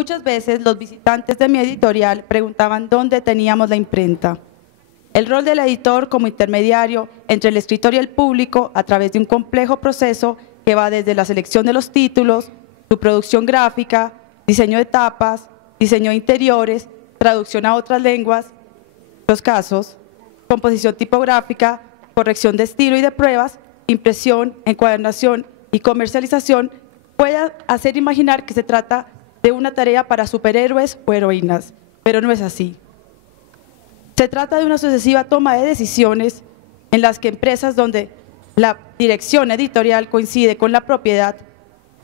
Muchas veces los visitantes de mi editorial preguntaban dónde teníamos la imprenta. El rol del editor como intermediario entre el escritor y el público a través de un complejo proceso que va desde la selección de los títulos, su producción gráfica, diseño de tapas, diseño de interiores, traducción a otras lenguas, los casos, composición tipográfica, corrección de estilo y de pruebas, impresión, encuadernación y comercialización, puede hacer imaginar que se trata de una tarea para superhéroes o heroínas, pero no es así. Se trata de una sucesiva toma de decisiones en las que empresas donde la dirección editorial coincide con la propiedad,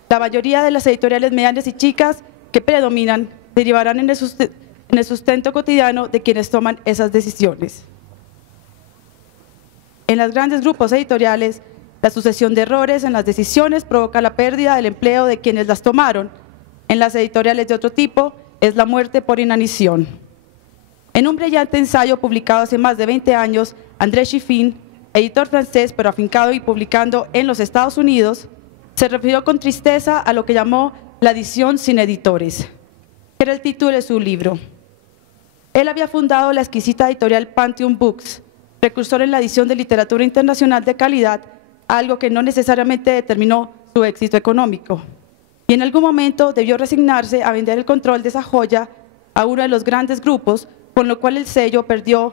la mayoría de las editoriales medianas y chicas que predominan derivarán en el sustento cotidiano de quienes toman esas decisiones. En los grandes grupos editoriales, la sucesión de errores en las decisiones provoca la pérdida del empleo de quienes las tomaron. En las editoriales de otro tipo, es la muerte por inanición. En un brillante ensayo publicado hace más de 20 años, André Chiffin, editor francés pero afincado y publicando en los Estados Unidos, se refirió con tristeza a lo que llamó la edición sin editores, que era el título de su libro. Él había fundado la exquisita editorial Pantheon Books, precursor en la edición de literatura internacional de calidad, algo que no necesariamente determinó su éxito económico. Y en algún momento debió resignarse a vender el control de esa joya a uno de los grandes grupos, con lo cual el sello perdió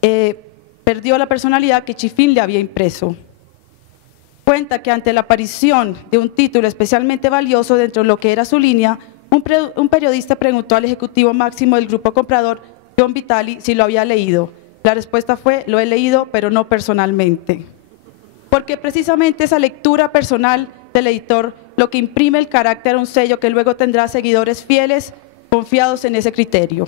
la personalidad que Chiffin le había impreso. Cuenta que ante la aparición de un título especialmente valioso dentro de lo que era su línea, un periodista preguntó al ejecutivo máximo del grupo comprador, John Vitale, si lo había leído. La respuesta fue: lo he leído, pero no personalmente. Porque precisamente esa lectura personal del editor lo que imprime el carácter a un sello que luego tendrá seguidores fieles, confiados en ese criterio.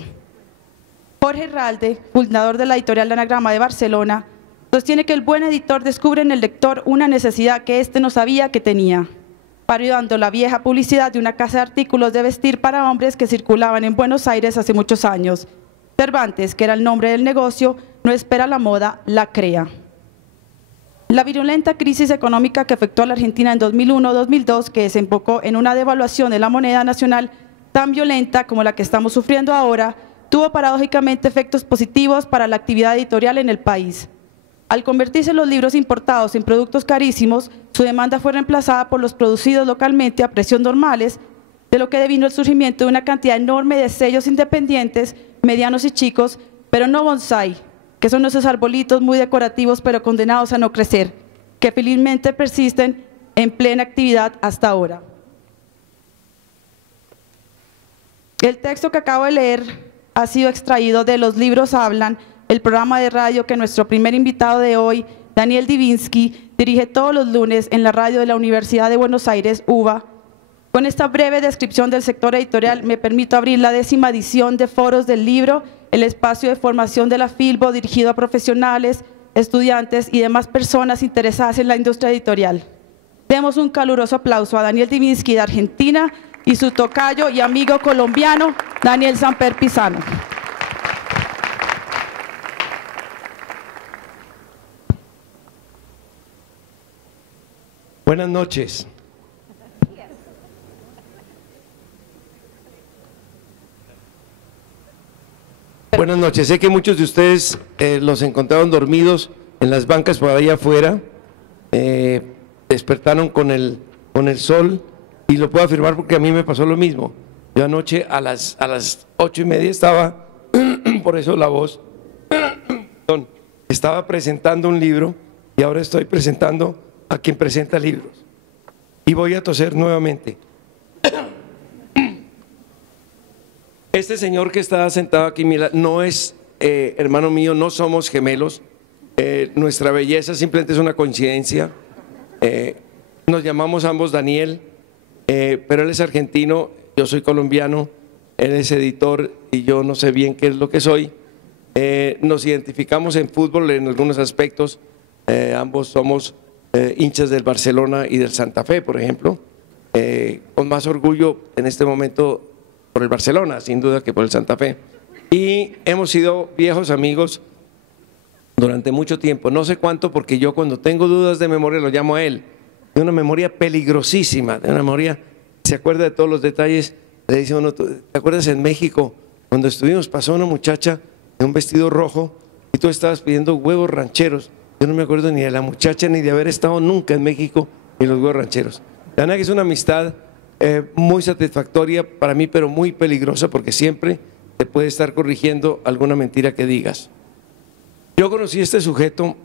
Jorge Herralde, fundador de la editorial Anagrama de Barcelona, sostiene que el buen editor descubre en el lector una necesidad que éste no sabía que tenía, parodiando la vieja publicidad de una casa de artículos de vestir para hombres que circulaban en Buenos Aires hace muchos años. Cervantes, que era el nombre del negocio, no espera la moda, la crea. La virulenta crisis económica que afectó a la Argentina en 2001-2002, que desembocó en una devaluación de la moneda nacional tan violenta como la que estamos sufriendo ahora, tuvo paradójicamente efectos positivos para la actividad editorial en el país. Al convertirse los libros importados en productos carísimos, su demanda fue reemplazada por los producidos localmente a precios normales, de lo que devino el surgimiento de una cantidad enorme de sellos independientes, medianos y chicos, pero no bonsai, que son esos arbolitos muy decorativos pero condenados a no crecer, que felizmente persisten en plena actividad hasta ahora. El texto que acabo de leer ha sido extraído de Los libros hablan, el programa de radio que nuestro primer invitado de hoy, Daniel Divinsky, dirige todos los lunes en la radio de la Universidad de Buenos Aires, UBA. Con esta breve descripción del sector editorial me permito abrir la 10ª edición de Foros del Libro, el espacio de formación de la Filbo dirigido a profesionales, estudiantes y demás personas interesadas en la industria editorial. Demos un caluroso aplauso a Daniel Divinsky de Argentina y su tocayo y amigo colombiano, Daniel Samper Pisano. Buenas noches. Buenas noches. Sé que muchos de ustedes los encontraron dormidos en las bancas por allá afuera, despertaron con el sol, y lo puedo afirmar porque a mí me pasó lo mismo. Yo anoche a las 8:30 estaba, por eso la voz, estaba presentando un libro y ahora estoy presentando a quien presenta libros. Y voy a toser nuevamente. Este señor que está sentado aquí no es hermano mío, no somos gemelos. Nuestra belleza simplemente es una coincidencia. Nos llamamos ambos Daniel, pero él es argentino, yo soy colombiano, él es editor y yo no sé bien qué es lo que soy. Nos identificamos en fútbol en algunos aspectos, ambos somos hinchas del Barcelona y del Santa Fe, por ejemplo, con más orgullo en este momento por el Barcelona, sin duda, que por el Santa Fe. Y hemos sido viejos amigos durante mucho tiempo, no sé cuánto, porque yo cuando tengo dudas de memoria lo llamo a él, de una memoria peligrosísima, de una memoria, se acuerda de todos los detalles, le dice a uno, ¿te acuerdas en México cuando estuvimos, pasó una muchacha en un vestido rojo y tú estabas pidiendo huevos rancheros? Yo no me acuerdo ni de la muchacha ni de haber estado nunca en México ni los huevos rancheros. La verdad que es una amistad muy satisfactoria para mí, pero muy peligrosa porque siempre te puede estar corrigiendo alguna mentira que digas. Yo conocí a este sujeto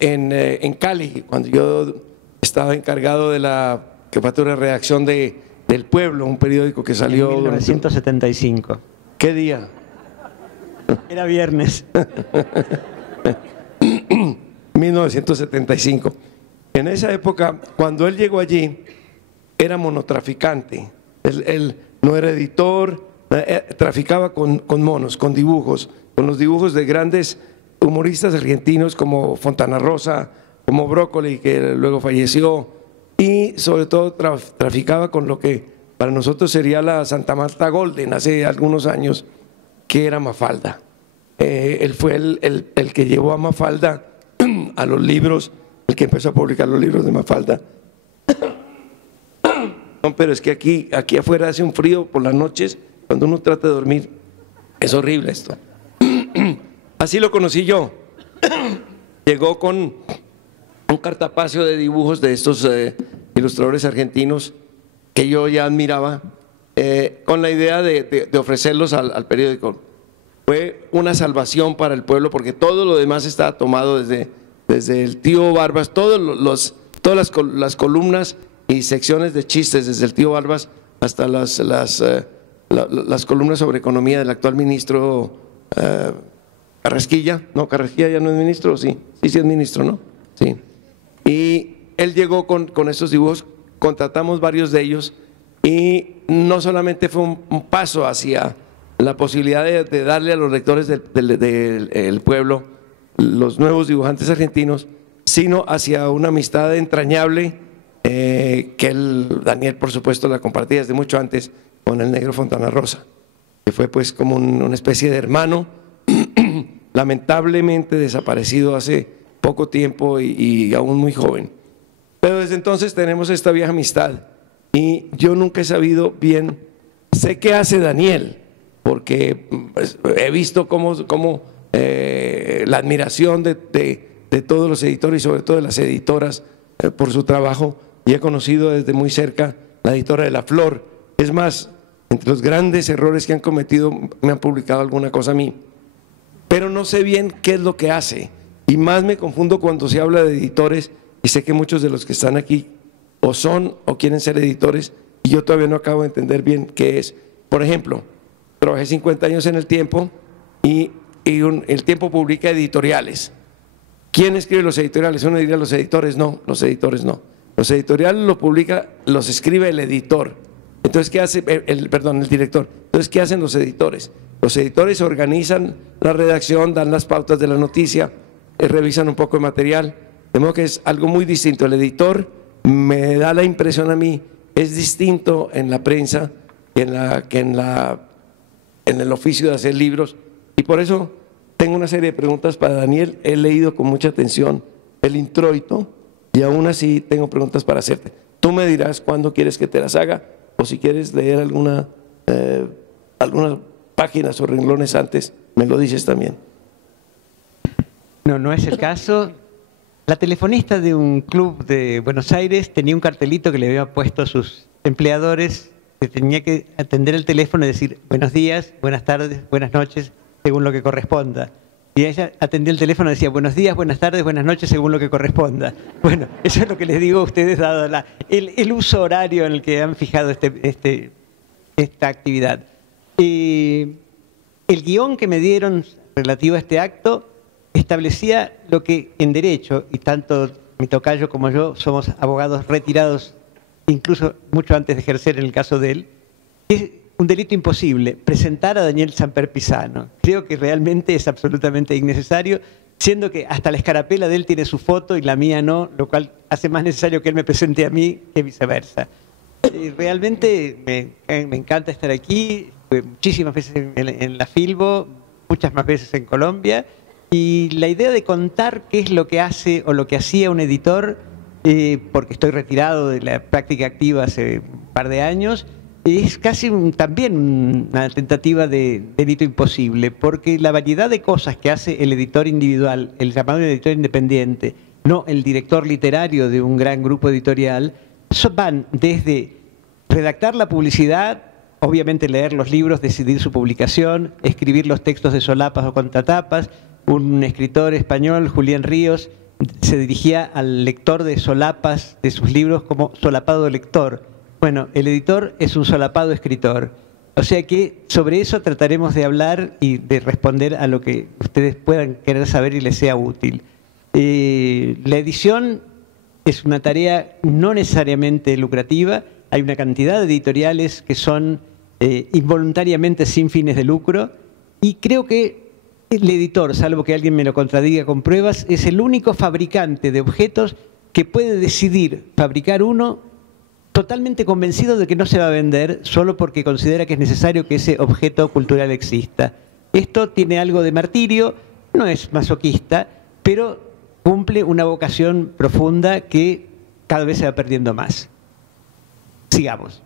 en Cali, cuando yo estaba encargado de la jefatura de redacción del Pueblo, un periódico que salió… En 1975. ¿Qué día? Era viernes. 1975. En esa época, cuando él llegó allí, era monotraficante. Él no era editor, traficaba con monos, con dibujos, con los dibujos de grandes humoristas argentinos como Fontana Rosa, como Brócoli, que luego falleció, y sobre todo traficaba con lo que para nosotros sería la Santa Marta Golden hace algunos años, que era Mafalda. Él fue el que llevó a Mafalda a los libros, el que empezó a publicar los libros de Mafalda. No, pero es que aquí afuera hace un frío por las noches, cuando uno trata de dormir, es horrible esto. Así lo conocí yo. Llegó con un cartapacio de dibujos de estos ilustradores argentinos que yo ya admiraba, con la idea de ofrecerlos al periódico. Fue una salvación para el pueblo porque todo lo demás estaba tomado desde el tío Barbas, todas las columnas y secciones de chistes, desde el tío Barbas hasta las columnas sobre economía del actual ministro Carrasquilla. No, Carrasquilla ya no es ministro, sí es ministro, ¿no? Sí. Y él llegó con estos dibujos, contratamos varios de ellos y no solamente fue un paso hacia la posibilidad de darle a los lectores del pueblo los nuevos dibujantes argentinos, sino hacia una amistad entrañable que Daniel, por supuesto, la compartía desde mucho antes con el negro Fontana Rosa, que fue pues como una especie de hermano, lamentablemente desaparecido hace poco tiempo y aún muy joven. Pero desde entonces tenemos esta vieja amistad y yo nunca he sabido bien, sé qué hace Daniel, porque pues, he visto cómo la admiración de todos los editores y sobre todo de las editoras por su trabajo, y he conocido desde muy cerca la editora de La Flor. Es más, entre los grandes errores que han cometido me han publicado alguna cosa a mí, pero no sé bien qué es lo que hace, y más me confundo cuando se habla de editores, y sé que muchos de los que están aquí o son o quieren ser editores, y yo todavía no acabo de entender bien qué es. Por ejemplo, trabajé 50 años en El Tiempo y El Tiempo publica editoriales. ¿Quién escribe los editoriales? Uno diría los editores no, los editores no. Los editoriales los escribe el editor. Entonces, ¿qué hace? El director. Entonces, ¿qué hacen los editores? Los editores organizan la redacción, dan las pautas de la noticia, revisan un poco de material, de modo que es algo muy distinto. El editor, me da la impresión a mí, es distinto en la prensa que en el oficio de hacer libros, y por eso tengo una serie de preguntas para Daniel. He leído con mucha atención el introito y aún así tengo preguntas para hacerte. Tú me dirás cuándo quieres que te las haga, o si quieres leer algunas páginas o renglones antes, me lo dices también. No es el caso. La telefonista de un club de Buenos Aires tenía un cartelito que le había puesto a sus empleadores, que tenía que atender el teléfono y decir buenos días, buenas tardes, buenas noches, según lo que corresponda. Y ella atendía el teléfono y decía buenos días, buenas tardes, buenas noches, según lo que corresponda. Bueno, eso es lo que les digo a ustedes, dado el uso horario en el que han fijado esta actividad. El guión que me dieron relativo a este acto establecía lo que en derecho, y tanto mi tocayo como yo somos abogados retirados, incluso mucho antes de ejercer en el caso de él, es un delito imposible presentar a Daniel Samper Pisano. Creo que realmente es absolutamente innecesario, siendo que hasta la escarapela de él tiene su foto y la mía no, lo cual hace más necesario que él me presente a mí que viceversa. Realmente me encanta estar aquí, muchísimas veces en la Filbo, muchas más veces en Colombia, y la idea de contar qué es lo que hace o lo que hacía un editor, porque estoy retirado de la práctica activa hace un par de años, es casi también una tentativa de delito imposible, porque la variedad de cosas que hace el editor individual, el llamado editor independiente, no el director literario de un gran grupo editorial, van desde redactar la publicidad, obviamente leer los libros, decidir su publicación, escribir los textos de solapas o contratapas. Un escritor español, Julián Ríos, se dirigía al lector de solapas de sus libros como solapado lector. Bueno, el editor es un solapado escritor. O sea que sobre eso trataremos de hablar y de responder a lo que ustedes puedan querer saber y les sea útil. La edición es una tarea no necesariamente lucrativa. Hay una cantidad de editoriales que son involuntariamente sin fines de lucro, y creo que el editor, salvo que alguien me lo contradiga con pruebas, es el único fabricante de objetos que puede decidir fabricar uno totalmente convencido de que no se va a vender solo porque considera que es necesario que ese objeto cultural exista. Esto tiene algo de martirio, no es masoquista, pero cumple una vocación profunda que cada vez se va perdiendo más. Sigamos.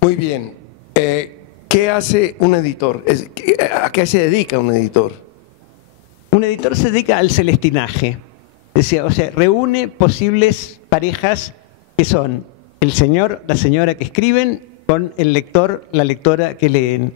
Muy bien. ¿Qué hace un editor? ¿A qué se dedica un editor? Un editor se dedica al celestinaje. O sea, reúne posibles parejas que son el señor, la señora que escriben con el lector, la lectora que leen.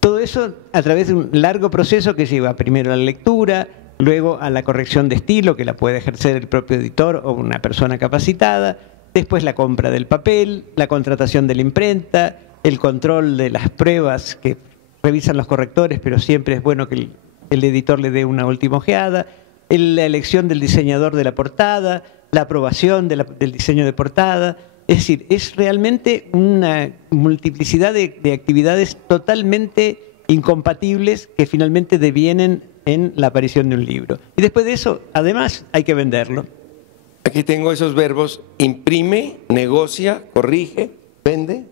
Todo eso a través de un largo proceso que lleva primero a la lectura, luego a la corrección de estilo, que la puede ejercer el propio editor o una persona capacitada, después la compra del papel, la contratación de la imprenta, el control de las pruebas que revisan los correctores, pero siempre es bueno que el editor le dé una última ojeada, la elección del diseñador de la portada, la aprobación del diseño de portada. Es decir, es realmente una multiplicidad de actividades totalmente incompatibles que finalmente devienen en la aparición de un libro. Y después de eso, además, hay que venderlo. Aquí tengo esos verbos: imprime, negocia, corrige, vende.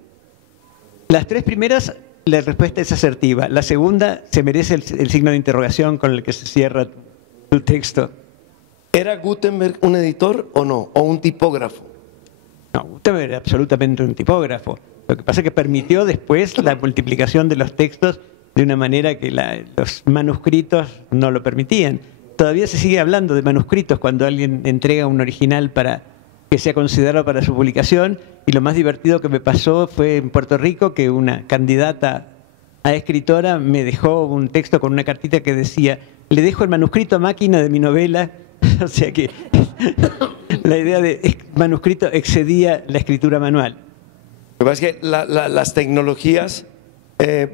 Las tres primeras, la respuesta es asertiva. La segunda se merece el signo de interrogación con el que se cierra tu texto. ¿Era Gutenberg un editor o no? ¿O un tipógrafo? No, Gutenberg era absolutamente un tipógrafo. Lo que pasa es que permitió después la multiplicación de los textos de una manera que los manuscritos no lo permitían. Todavía se sigue hablando de manuscritos cuando alguien entrega un original para que sea considerado para su publicación, y lo más divertido que me pasó fue en Puerto Rico, que una candidata a escritora me dejó un texto con una cartita que decía: le dejo el manuscrito a máquina de mi novela. O sea que la idea de manuscrito excedía la escritura manual. Lo que pasa es que las tecnologías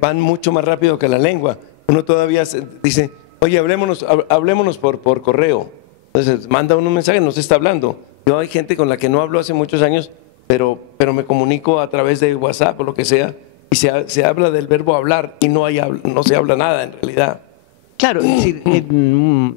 van mucho más rápido que la lengua. Uno todavía dice: oye, hablémonos por correo. Entonces manda uno un mensaje, no se está hablando. Yo hay gente con la que no hablo hace muchos años, pero me comunico a través de WhatsApp o lo que sea, y se habla del verbo hablar y no se habla nada en realidad. Claro, es decir,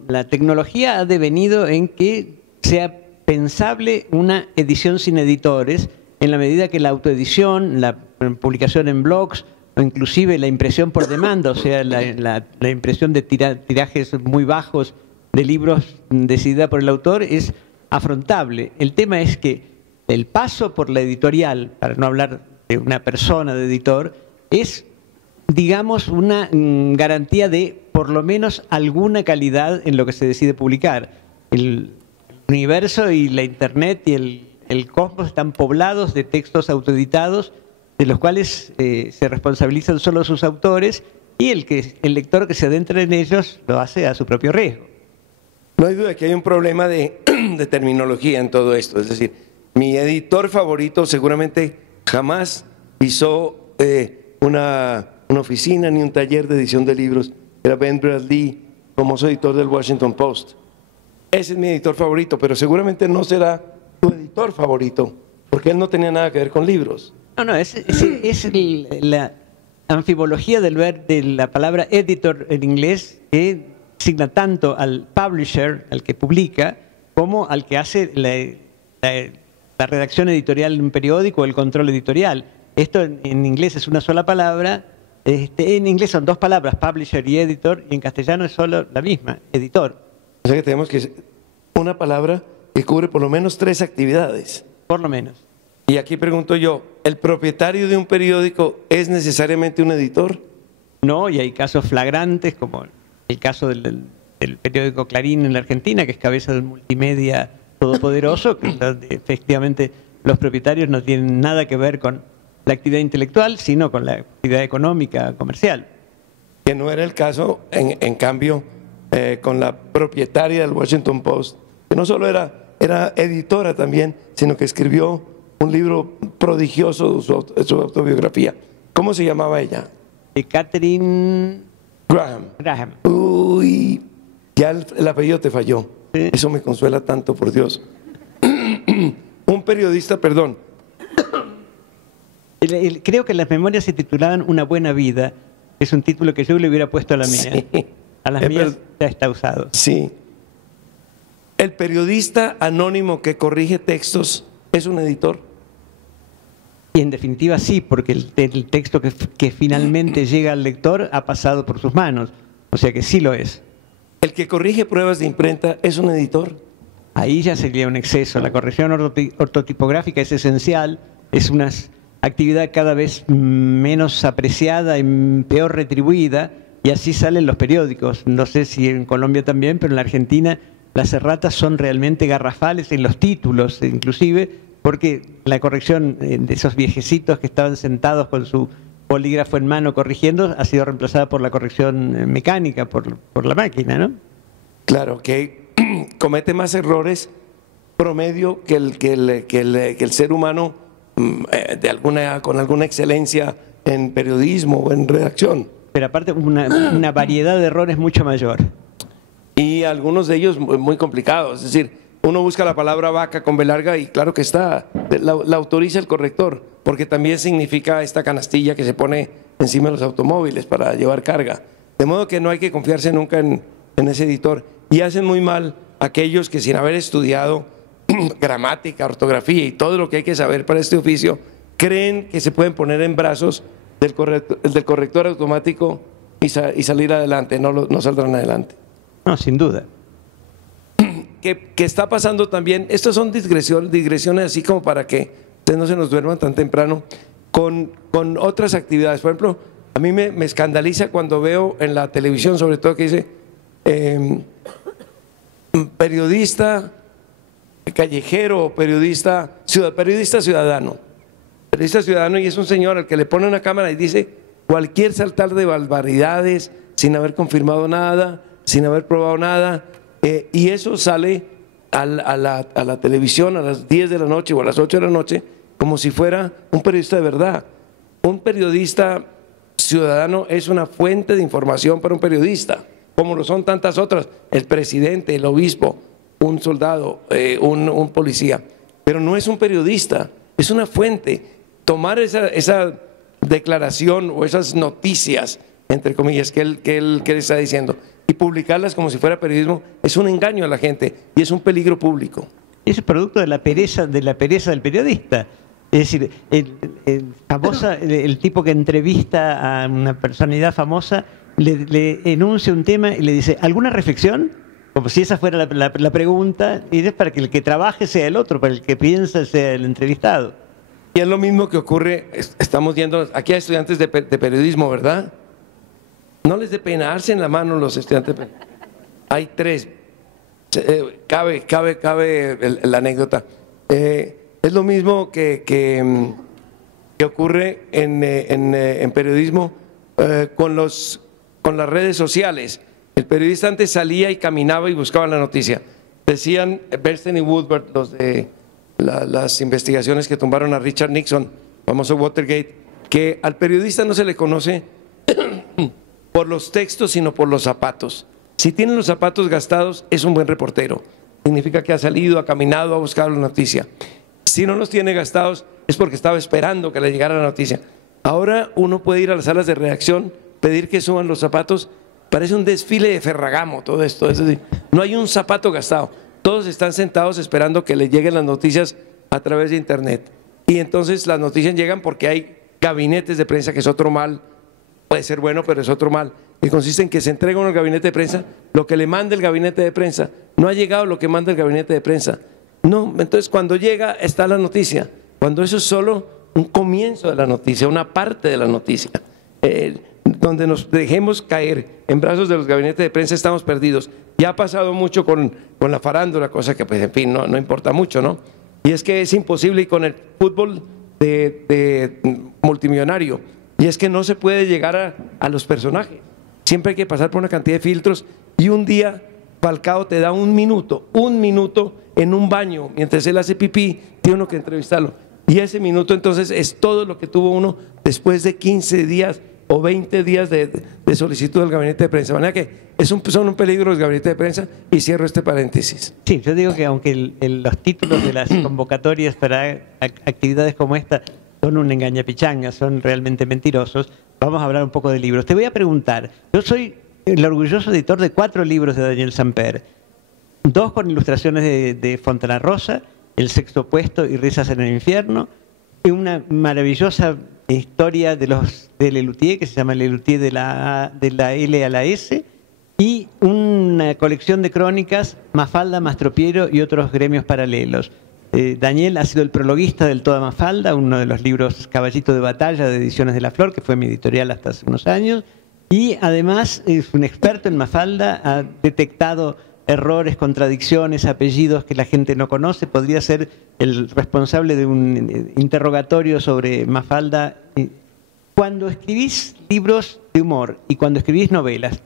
la tecnología ha devenido en que sea pensable una edición sin editores, en la medida que la autoedición, la publicación en blogs, o inclusive la impresión por demanda, o sea, la impresión de tirajes muy bajos de libros decidida por el autor, es afrontable. El tema es que el paso por la editorial, para no hablar de una persona de editor, es, digamos, una garantía de por lo menos alguna calidad en lo que se decide publicar. El universo y la internet y el cosmos están poblados de textos autoeditados, de los cuales se responsabilizan solo sus autores, y el lector que se adentra en ellos lo hace a su propio riesgo. No hay duda que hay un problema de terminología en todo esto. Es decir, mi editor favorito seguramente jamás pisó una oficina ni un taller de edición de libros. Era Ben Bradlee, famoso editor del Washington Post. Ese es mi editor favorito, pero seguramente no será tu editor favorito, porque él no tenía nada que ver con libros. No, es la anfibología de la palabra editor en inglés, que asigna tanto al publisher, al que publica, como al que hace la redacción editorial de un periódico o el control editorial. Esto en inglés es una sola palabra. En inglés son dos palabras, publisher y editor, y en castellano es solo la misma, editor. O sea que tenemos una palabra que cubre por lo menos 3 actividades. Por lo menos. Y aquí pregunto yo, ¿el propietario de un periódico es necesariamente un editor? No, y hay casos flagrantes, como el caso del periódico Clarín en la Argentina, que es cabeza del multimedia todopoderoso, que efectivamente los propietarios no tienen nada que ver con la actividad intelectual, sino con la actividad económica, comercial. Que no era el caso, en cambio, con la propietaria del Washington Post, que no solo era editora también, sino que escribió un libro prodigioso de su autobiografía. ¿Cómo se llamaba ella? Catherine Graham. Uy, ya el apellido te falló. Sí. Eso me consuela tanto, por Dios. Un periodista, perdón. Creo que las memorias se titulaban Una buena vida. Es un título que yo le hubiera puesto a la mía. Sí. A las mías ya está usado. Sí. El periodista anónimo que corrige textos es un editor. Y en definitiva sí, porque el texto que finalmente llega al lector ha pasado por sus manos. O sea que sí lo es. El que corrige pruebas de imprenta es un editor. Ahí ya sería un exceso. La corrección ortotipográfica es esencial, es una actividad cada vez menos apreciada y peor retribuida, y así salen los periódicos. No sé si en Colombia también, pero en la Argentina las erratas son realmente garrafales en los títulos, inclusive, porque la corrección de esos viejecitos que estaban sentados con su bolígrafo en mano corrigiendo ha sido reemplazada por la corrección mecánica, por la máquina, ¿no? Claro, que comete más errores promedio que el ser humano con alguna excelencia en periodismo o en redacción. Pero aparte una variedad de errores mucho mayor. Y algunos de ellos muy complicados. Es decir, uno busca la palabra vaca con B larga y claro que está, la autoriza el corrector, porque también significa esta canastilla que se pone encima de los automóviles para llevar carga. De modo que no hay que confiarse nunca en ese editor. Y hacen muy mal aquellos que sin haber estudiado gramática, ortografía y todo lo que hay que saber para este oficio, creen que se pueden poner en brazos del corrector automático y salir adelante. No saldrán adelante. No, sin duda. Que está pasando también, estas son digresiones así como para que ustedes no se nos duerman tan temprano, con otras actividades. Por ejemplo, a mí me escandaliza cuando veo en la televisión, sobre todo, que dice periodista callejero, periodista ciudadano. Periodista ciudadano, y es un señor al que le pone una cámara y dice cualquier saltar de barbaridades sin haber confirmado nada, sin haber probado nada, y eso sale a la televisión a las 10 de la noche o a las 8 de la noche como si fuera un periodista de verdad. Un periodista ciudadano es una fuente de información para un periodista, como lo son tantas otras, el presidente, el obispo, un soldado, un policía, pero no es un periodista, es una fuente. Tomar esa declaración o esas noticias, entre comillas, que él está diciendo, y publicarlas como si fuera periodismo, es un engaño a la gente y es un peligro público. Es producto de la pereza del periodista. Es decir, el tipo que entrevista a una personalidad famosa le enuncia un tema y le dice, ¿alguna reflexión? Como si esa fuera la pregunta, y es para que el que trabaje sea el otro, para el que piensa sea el entrevistado. Y es lo mismo que ocurre, estamos viendo aquí a estudiantes de periodismo, ¿verdad? No les dé pena, alcen la mano los estudiantes. Hay 3. Cabe la anécdota. Es lo mismo que ocurre en periodismo con las redes sociales. El periodista antes salía y caminaba y buscaba la noticia. Decían Bernstein y Woodward, los de las investigaciones que tumbaron a Richard Nixon, famoso Watergate, que al periodista no se le conoce por los textos, sino por los zapatos. Si tiene los zapatos gastados, es un buen reportero. Significa que ha salido, ha caminado, ha buscado la noticia. Si no los tiene gastados, es porque estaba esperando que le llegara la noticia. Ahora uno puede ir a las salas de redacción, pedir que suban los zapatos. Parece un desfile de Ferragamo todo esto. Es decir, no hay un zapato gastado. Todos están sentados esperando que les lleguen las noticias a través de internet. Y entonces las noticias llegan porque hay gabinetes de prensa, que es otro mal. Puede ser bueno, pero es otro mal. Que consiste en que se entrega uno al gabinete de prensa lo que le manda el gabinete de prensa. No ha llegado lo que manda el gabinete de prensa. No, entonces cuando llega está la noticia. cuando eso es solo un comienzo de la noticia, una parte de la noticia. Donde nos dejemos caer en brazos de los gabinetes de prensa estamos perdidos. Ya ha pasado mucho con la farándula, cosa que pues en fin no importa mucho, ¿no? Y es que es imposible, y con el fútbol de multimillonario, y es que no se puede llegar a los personajes. Siempre hay que pasar por una cantidad de filtros, y un día Falcao te da un minuto en un baño, mientras él hace pipí, tiene uno que entrevistarlo. Y ese minuto entonces es todo lo que tuvo uno después de 15 días o 20 días de solicitud del gabinete de prensa. De manera que son un peligro los gabinetes de prensa, y cierro este paréntesis. Sí, yo digo que aunque los títulos de las convocatorias para actividades como esta son una engañapichanga, son realmente mentirosos, vamos a hablar un poco de libros. Te voy a preguntar, yo soy el orgulloso editor de 4 libros de Daniel Samper, 2 con ilustraciones de Fontana Rosa, El sexto puesto y Risas en el infierno, y una maravillosa historia de Lelutier, que se llama Lelutier de la L a la S, y una colección de crónicas, Mafalda, Mastropiero y otros gremios paralelos. Daniel ha sido el prologuista del Toda Mafalda, uno de los libros Caballito de Batalla de Ediciones de la Flor, que fue mi editorial hasta hace unos años, y además es un experto en Mafalda, ha detectado errores, contradicciones, apellidos que la gente no conoce. Podría ser el responsable de un interrogatorio sobre Mafalda. Cuando escribís libros de humor y cuando escribís novelas,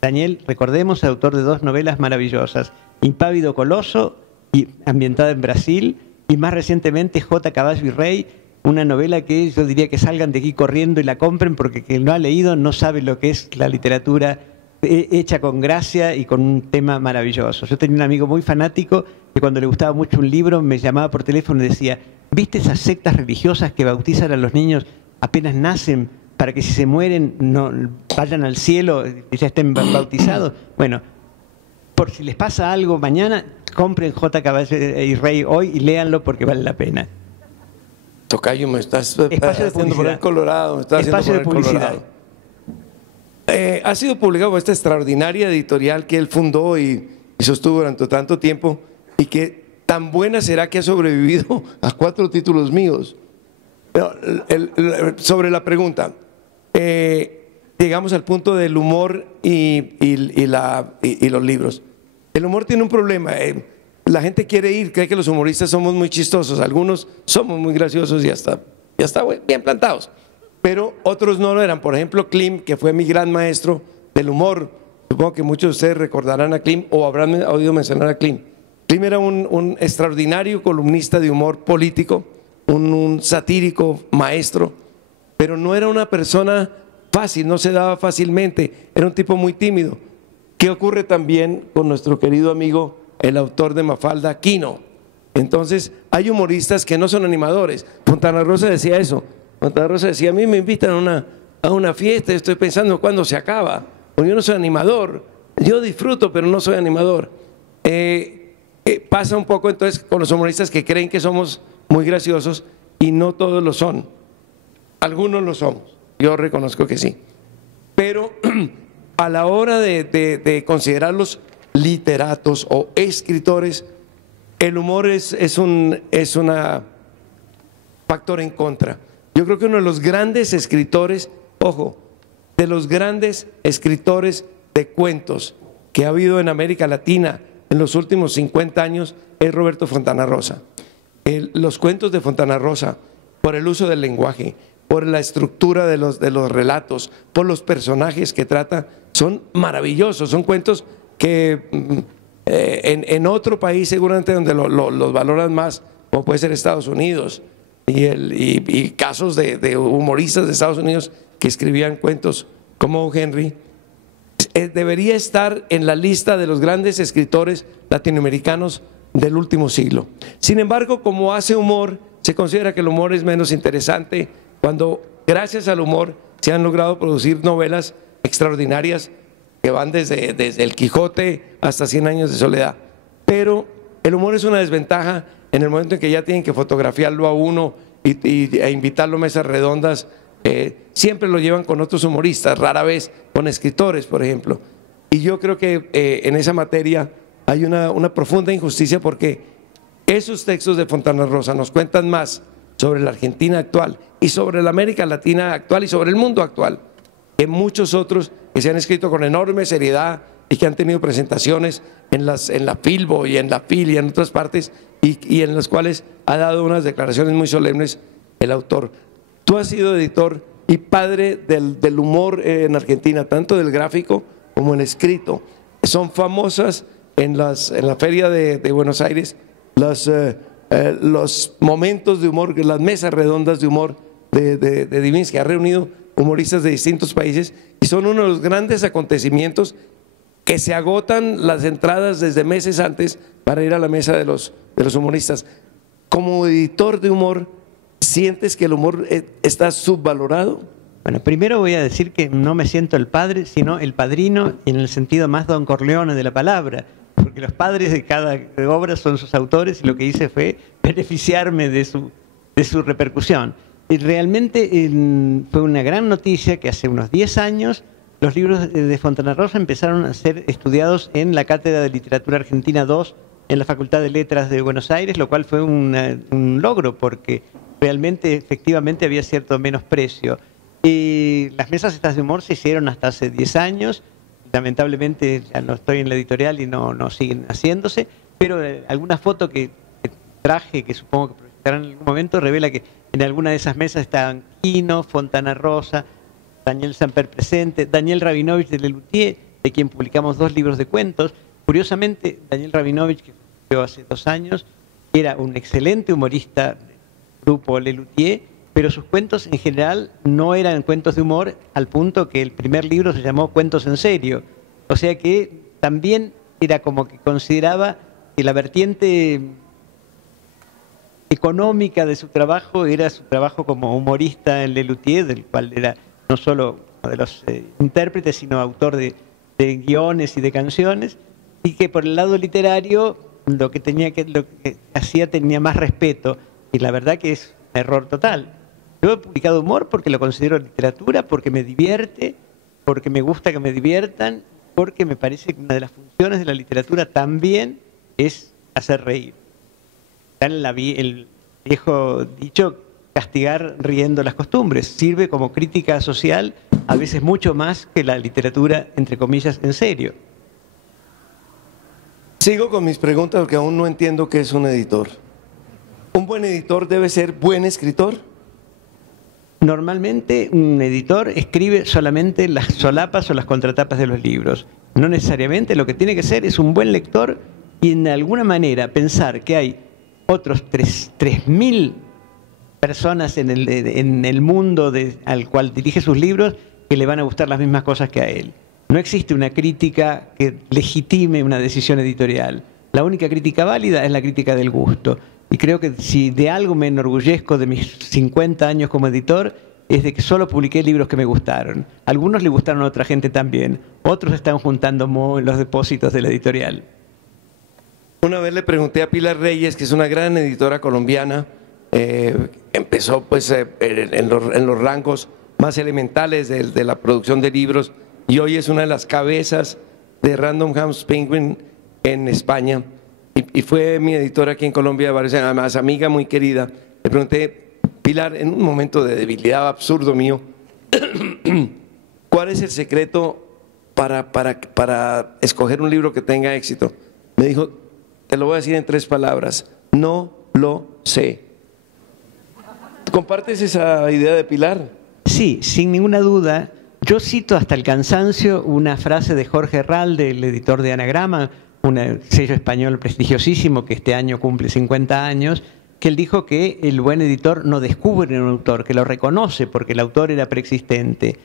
Daniel, recordemos, autor de 2 novelas maravillosas, Impávido Coloso, y ambientada en Brasil, y más recientemente J. Caballo y Rey, una novela que yo diría que salgan de aquí corriendo y la compren, porque quien no ha leído no sabe lo que es la literatura hecha con gracia y con un tema maravilloso. Yo tenía un amigo muy fanático que cuando le gustaba mucho un libro me llamaba por teléfono y decía: ¿viste esas sectas religiosas que bautizan a los niños apenas nacen para que si se mueren no vayan al cielo y ya estén bautizados? Bueno, por si les pasa algo mañana, compren J. Caballo y Rey hoy y léanlo porque vale la pena. Tocayo, me estás haciendo poner colorado. Me estás Espacio haciendo poner de publicidad. colorado. Ha sido publicado esta extraordinaria editorial que él fundó y sostuvo durante tanto tiempo, y que tan buena será que ha sobrevivido a 4 títulos míos. Pero, sobre la pregunta, llegamos al punto del humor y los libros. El humor tiene un problema. La gente quiere ir, cree que los humoristas somos muy chistosos, algunos somos muy graciosos y ya está bien plantados. Pero otros no lo eran. Por ejemplo, Klim, que fue mi gran maestro del humor. Supongo que muchos de ustedes recordarán a Klim o habrán oído mencionar a Klim. Klim era un extraordinario columnista de humor político, un satírico maestro, pero no era una persona fácil, no se daba fácilmente, era un tipo muy tímido. ¿Qué ocurre también con nuestro querido amigo, el autor de Mafalda, Quino? Entonces, hay humoristas que no son animadores. Fontana Rosa decía eso. Fontana Rosa decía: a mí me invitan a una fiesta y estoy pensando cuándo se acaba, porque yo no soy animador, yo disfruto pero no soy animador. Pasa un poco entonces con los humoristas que creen que somos muy graciosos, y no todos lo son. Algunos lo somos, yo reconozco que sí, pero a la hora de considerarlos literatos o escritores, el humor es un factor en contra. Yo creo que uno de los grandes escritores, ojo, de los grandes escritores de cuentos que ha habido en América Latina en los últimos 50 años es Roberto Fontana Rosa. Los cuentos de Fontana Rosa, por el uso del lenguaje, por la estructura de los relatos, por los personajes que trata, son maravillosos. Son cuentos que en otro país seguramente donde los valoran más, como puede ser Estados Unidos, y casos de humoristas de Estados Unidos que escribían cuentos como O. Henry, debería estar en la lista de los grandes escritores latinoamericanos del último siglo. Sin embargo, como hace humor, se considera que el humor es menos interesante, cuando gracias al humor se han logrado producir novelas extraordinarias que van desde El Quijote hasta 100 años de soledad. Pero el humor es una desventaja en el momento en que ya tienen que fotografiarlo a uno e invitarlo a mesas redondas. Siempre lo llevan con otros humoristas, rara vez con escritores, por ejemplo. Y yo creo que en esa materia hay una profunda injusticia, porque esos textos de Fontana Rosa nos cuentan más sobre la Argentina actual y sobre la América Latina actual y sobre el mundo actual, que muchos otros que se han escrito con enorme seriedad y que han tenido presentaciones en la Filbo y en la FIL y en otras partes y en las cuales ha dado unas declaraciones muy solemnes el autor. Tú has sido editor y padre del humor en Argentina, tanto del gráfico como el escrito. Son famosas en la Feria de Buenos Aires los momentos de humor, las mesas redondas de humor de Divinsky, que ha reunido humoristas de distintos países y son uno de los grandes acontecimientos que se agotan las entradas desde meses antes para ir a la mesa de los humoristas. Como editor de humor, ¿sientes que el humor está subvalorado? Bueno, primero voy a decir que no me siento el padre, sino el padrino en el sentido más Don Corleone de la palabra, porque los padres de cada obra son sus autores y lo que hice fue beneficiarme de su repercusión. Y realmente fue una gran noticia que hace unos 10 años los libros de Fontana Rosa empezaron a ser estudiados en la Cátedra de Literatura Argentina II en la Facultad de Letras de Buenos Aires, lo cual fue un logro porque realmente, efectivamente, había cierto menosprecio. Y las mesas estas de humor se hicieron hasta hace 10 años, lamentablemente ya no estoy en la editorial y no siguen haciéndose, pero alguna foto que traje, que supongo que proyectarán en algún momento, revela que en alguna de esas mesas estaban Quino, Fontana Rosa, Daniel Samper presente, Daniel Rabinovich de Lelutier, de quien publicamos 2 libros de cuentos. Curiosamente, Daniel Rabinovich, que falleció hace 2 años, era un excelente humorista del grupo Lelutier, pero sus cuentos en general no eran cuentos de humor, al punto que el primer libro se llamó Cuentos en serio. O sea que también era como que consideraba que la vertiente económica de su trabajo era su trabajo como humorista en Lelutier, del cual era no solo uno de los intérpretes, sino autor de guiones y de canciones, y que por el lado literario lo que hacía tenía más respeto, y la verdad que es un error total. Yo he publicado humor porque lo considero literatura, porque me divierte, porque me gusta que me diviertan, porque me parece que una de las funciones de la literatura también es hacer reír. Está en el viejo dicho, castigar riendo las costumbres. Sirve como crítica social, a veces mucho más que la literatura, entre comillas, en serio. Sigo con mis preguntas porque aún no entiendo qué es un editor. ¿Un buen editor debe ser buen escritor? Normalmente un editor escribe solamente las solapas o las contratapas de los libros. No necesariamente, lo que tiene que ser es un buen lector y de alguna manera pensar que hay otros 3.000 personas en el mundo al cual dirige sus libros que le van a gustar las mismas cosas que a él. No existe una crítica que legitime una decisión editorial. La única crítica válida es la crítica del gusto. Y creo que si de algo me enorgullezco de mis 50 años como editor, es de que solo publiqué libros que me gustaron. Algunos le gustaron a otra gente también. Otros están juntando moho en los depósitos de la editorial. Una vez le pregunté a Pilar Reyes, que es una gran editora colombiana, empezó pues en los rangos más elementales de la producción de libros y hoy es una de las cabezas de Random House Penguin en España y fue mi editora aquí en Colombia varios años, además amiga muy querida. Le pregunté, Pilar, en un momento de debilidad absurdo mío, ¿cuál es el secreto para escoger un libro que tenga éxito? Me dijo, te lo voy a decir en 3 palabras, no lo sé. ¿Compartes esa idea de Pilar? Sí, sin ninguna duda. Yo cito hasta el cansancio una frase de Jorge Herralde, el editor de Anagrama, un sello español prestigiosísimo que este año cumple 50 años, que él dijo que el buen editor no descubre un autor, que lo reconoce porque el autor era preexistente.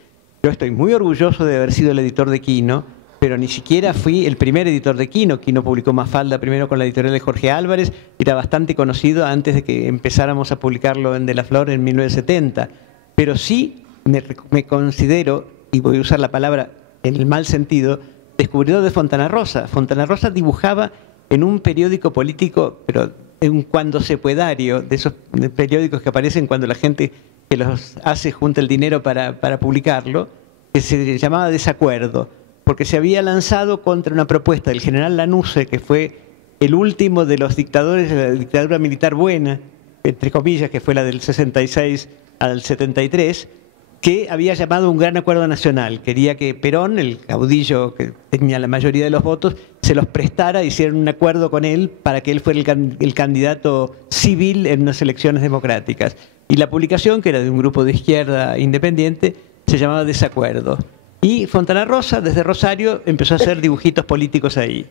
Yo estoy muy orgulloso de haber sido el editor de Quino, pero ni siquiera fui el primer editor de Quino. Quino publicó Mafalda primero con la editorial de Jorge Álvarez, era bastante conocido antes de que empezáramos a publicarlo en De la Flor en 1970. Pero sí me considero, y voy a usar la palabra en el mal sentido, descubridor de Fontana Rosa. Fontana Rosa dibujaba en un periódico político, pero en un cuando se puedario, de esos periódicos que aparecen cuando la gente que los hace junta el dinero para publicarlo, que se llamaba Desacuerdo, porque se había lanzado contra una propuesta del general Lanusse, que fue el último de los dictadores de la dictadura militar buena, entre comillas, que fue la del 66 al 73, que había llamado un gran acuerdo nacional. Quería que Perón, el caudillo que tenía la mayoría de los votos, se los prestara, hicieran un acuerdo con él para que él fuera el candidato civil en unas elecciones democráticas. Y la publicación, que era de un grupo de izquierda independiente, se llamaba Desacuerdo. Y Fontana Rosa, desde Rosario, empezó a hacer dibujitos políticos ahí.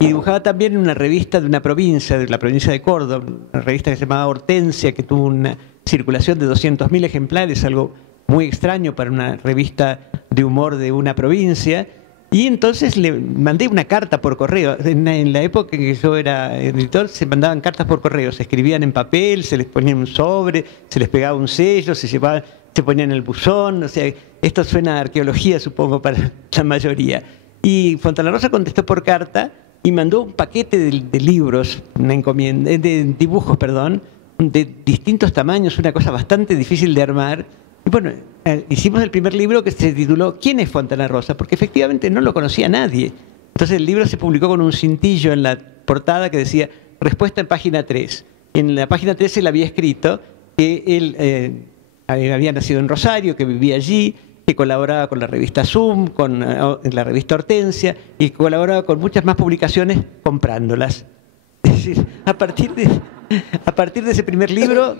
Y dibujaba también en una revista de una provincia, de la provincia de Córdoba, una revista que se llamaba Hortensia, que tuvo una circulación de 200.000 ejemplares, algo muy extraño para una revista de humor de una provincia. Y entonces le mandé una carta por correo. En la época en que yo era editor, se mandaban cartas por correo, se escribían en papel, se les ponía un sobre, se les pegaba un sello, se ponían en el buzón. O sea, esto suena a arqueología, supongo, para la mayoría. Y Fontana Rosa contestó por carta y mandó un paquete de libros, una encomienda, de dibujos, perdón, de distintos tamaños, una cosa bastante difícil de armar. Y bueno, hicimos el primer libro que se tituló ¿Quién es Fontana Rosa? Porque efectivamente no lo conocía nadie. Entonces el libro se publicó con un cintillo en la portada que decía respuesta en página 3. En la página 3 él había escrito que él había nacido en Rosario, que vivía allí, que colaboraba con la revista Zoom, con la revista Hortensia, y que colaboraba con muchas más publicaciones comprándolas. Es decir, a partir de ese primer libro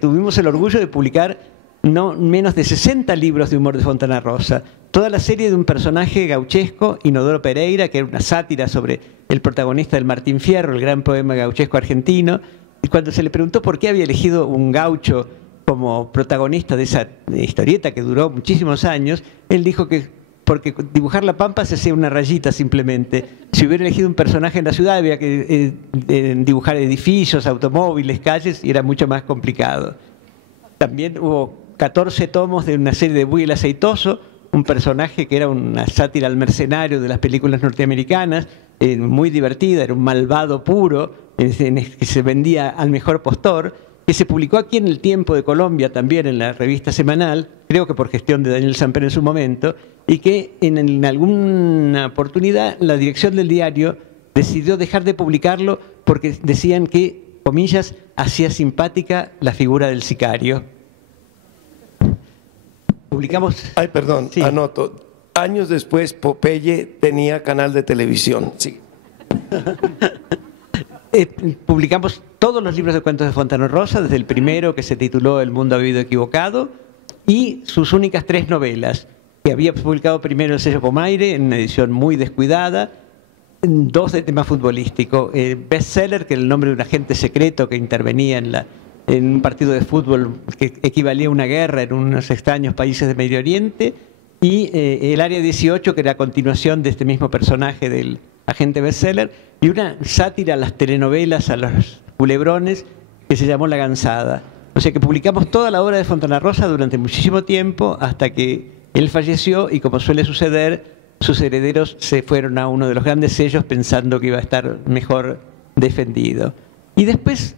tuvimos el orgullo de publicar no menos de 60 libros de humor de Fontana Rosa. Toda la serie de un personaje gauchesco, Inodoro Pereira, que era una sátira sobre el protagonista del Martín Fierro, el gran poema gauchesco argentino. Y cuando se le preguntó por qué había elegido un gaucho como protagonista de esa historieta que duró muchísimos años, él dijo que porque dibujar la pampa se hacía una rayita simplemente. Si hubiera elegido un personaje en la ciudad había que dibujar edificios, automóviles, calles, y era mucho más complicado. También hubo 14 tomos de una serie de Buy el Aceitoso, un personaje que era una sátira al mercenario de las películas norteamericanas, muy divertida, era un malvado puro, que se vendía al mejor postor, que se publicó aquí en El Tiempo de Colombia, también en la revista semanal, creo que por gestión de Daniel Samper en su momento, y que en alguna oportunidad la dirección del diario decidió dejar de publicarlo porque decían que, comillas, hacía simpática la figura del sicario. Publicamos... Ay, perdón, sí. Anoto. Años después, Popeye tenía canal de televisión. Sí. Publicamos todos los libros de cuentos de Fontana Rosa, desde el primero, que se tituló El mundo ha vivido equivocado, y sus únicas 3 novelas, que había publicado primero el sello Comaire, en una edición muy descuidada, 2 de tema futbolístico. Bestseller, que era el nombre de un agente secreto que intervenía en un partido de fútbol que equivalía a una guerra en unos extraños países de Medio Oriente, y el Área 18, que era a continuación de este mismo personaje del agente Bestseller, y una sátira a las telenovelas, a los culebrones, que se llamó La Gansada. O sea que publicamos toda la obra de Fontana Rosa durante muchísimo tiempo, hasta que él falleció, y como suele suceder, sus herederos se fueron a uno de los grandes sellos pensando que iba a estar mejor defendido. Y después,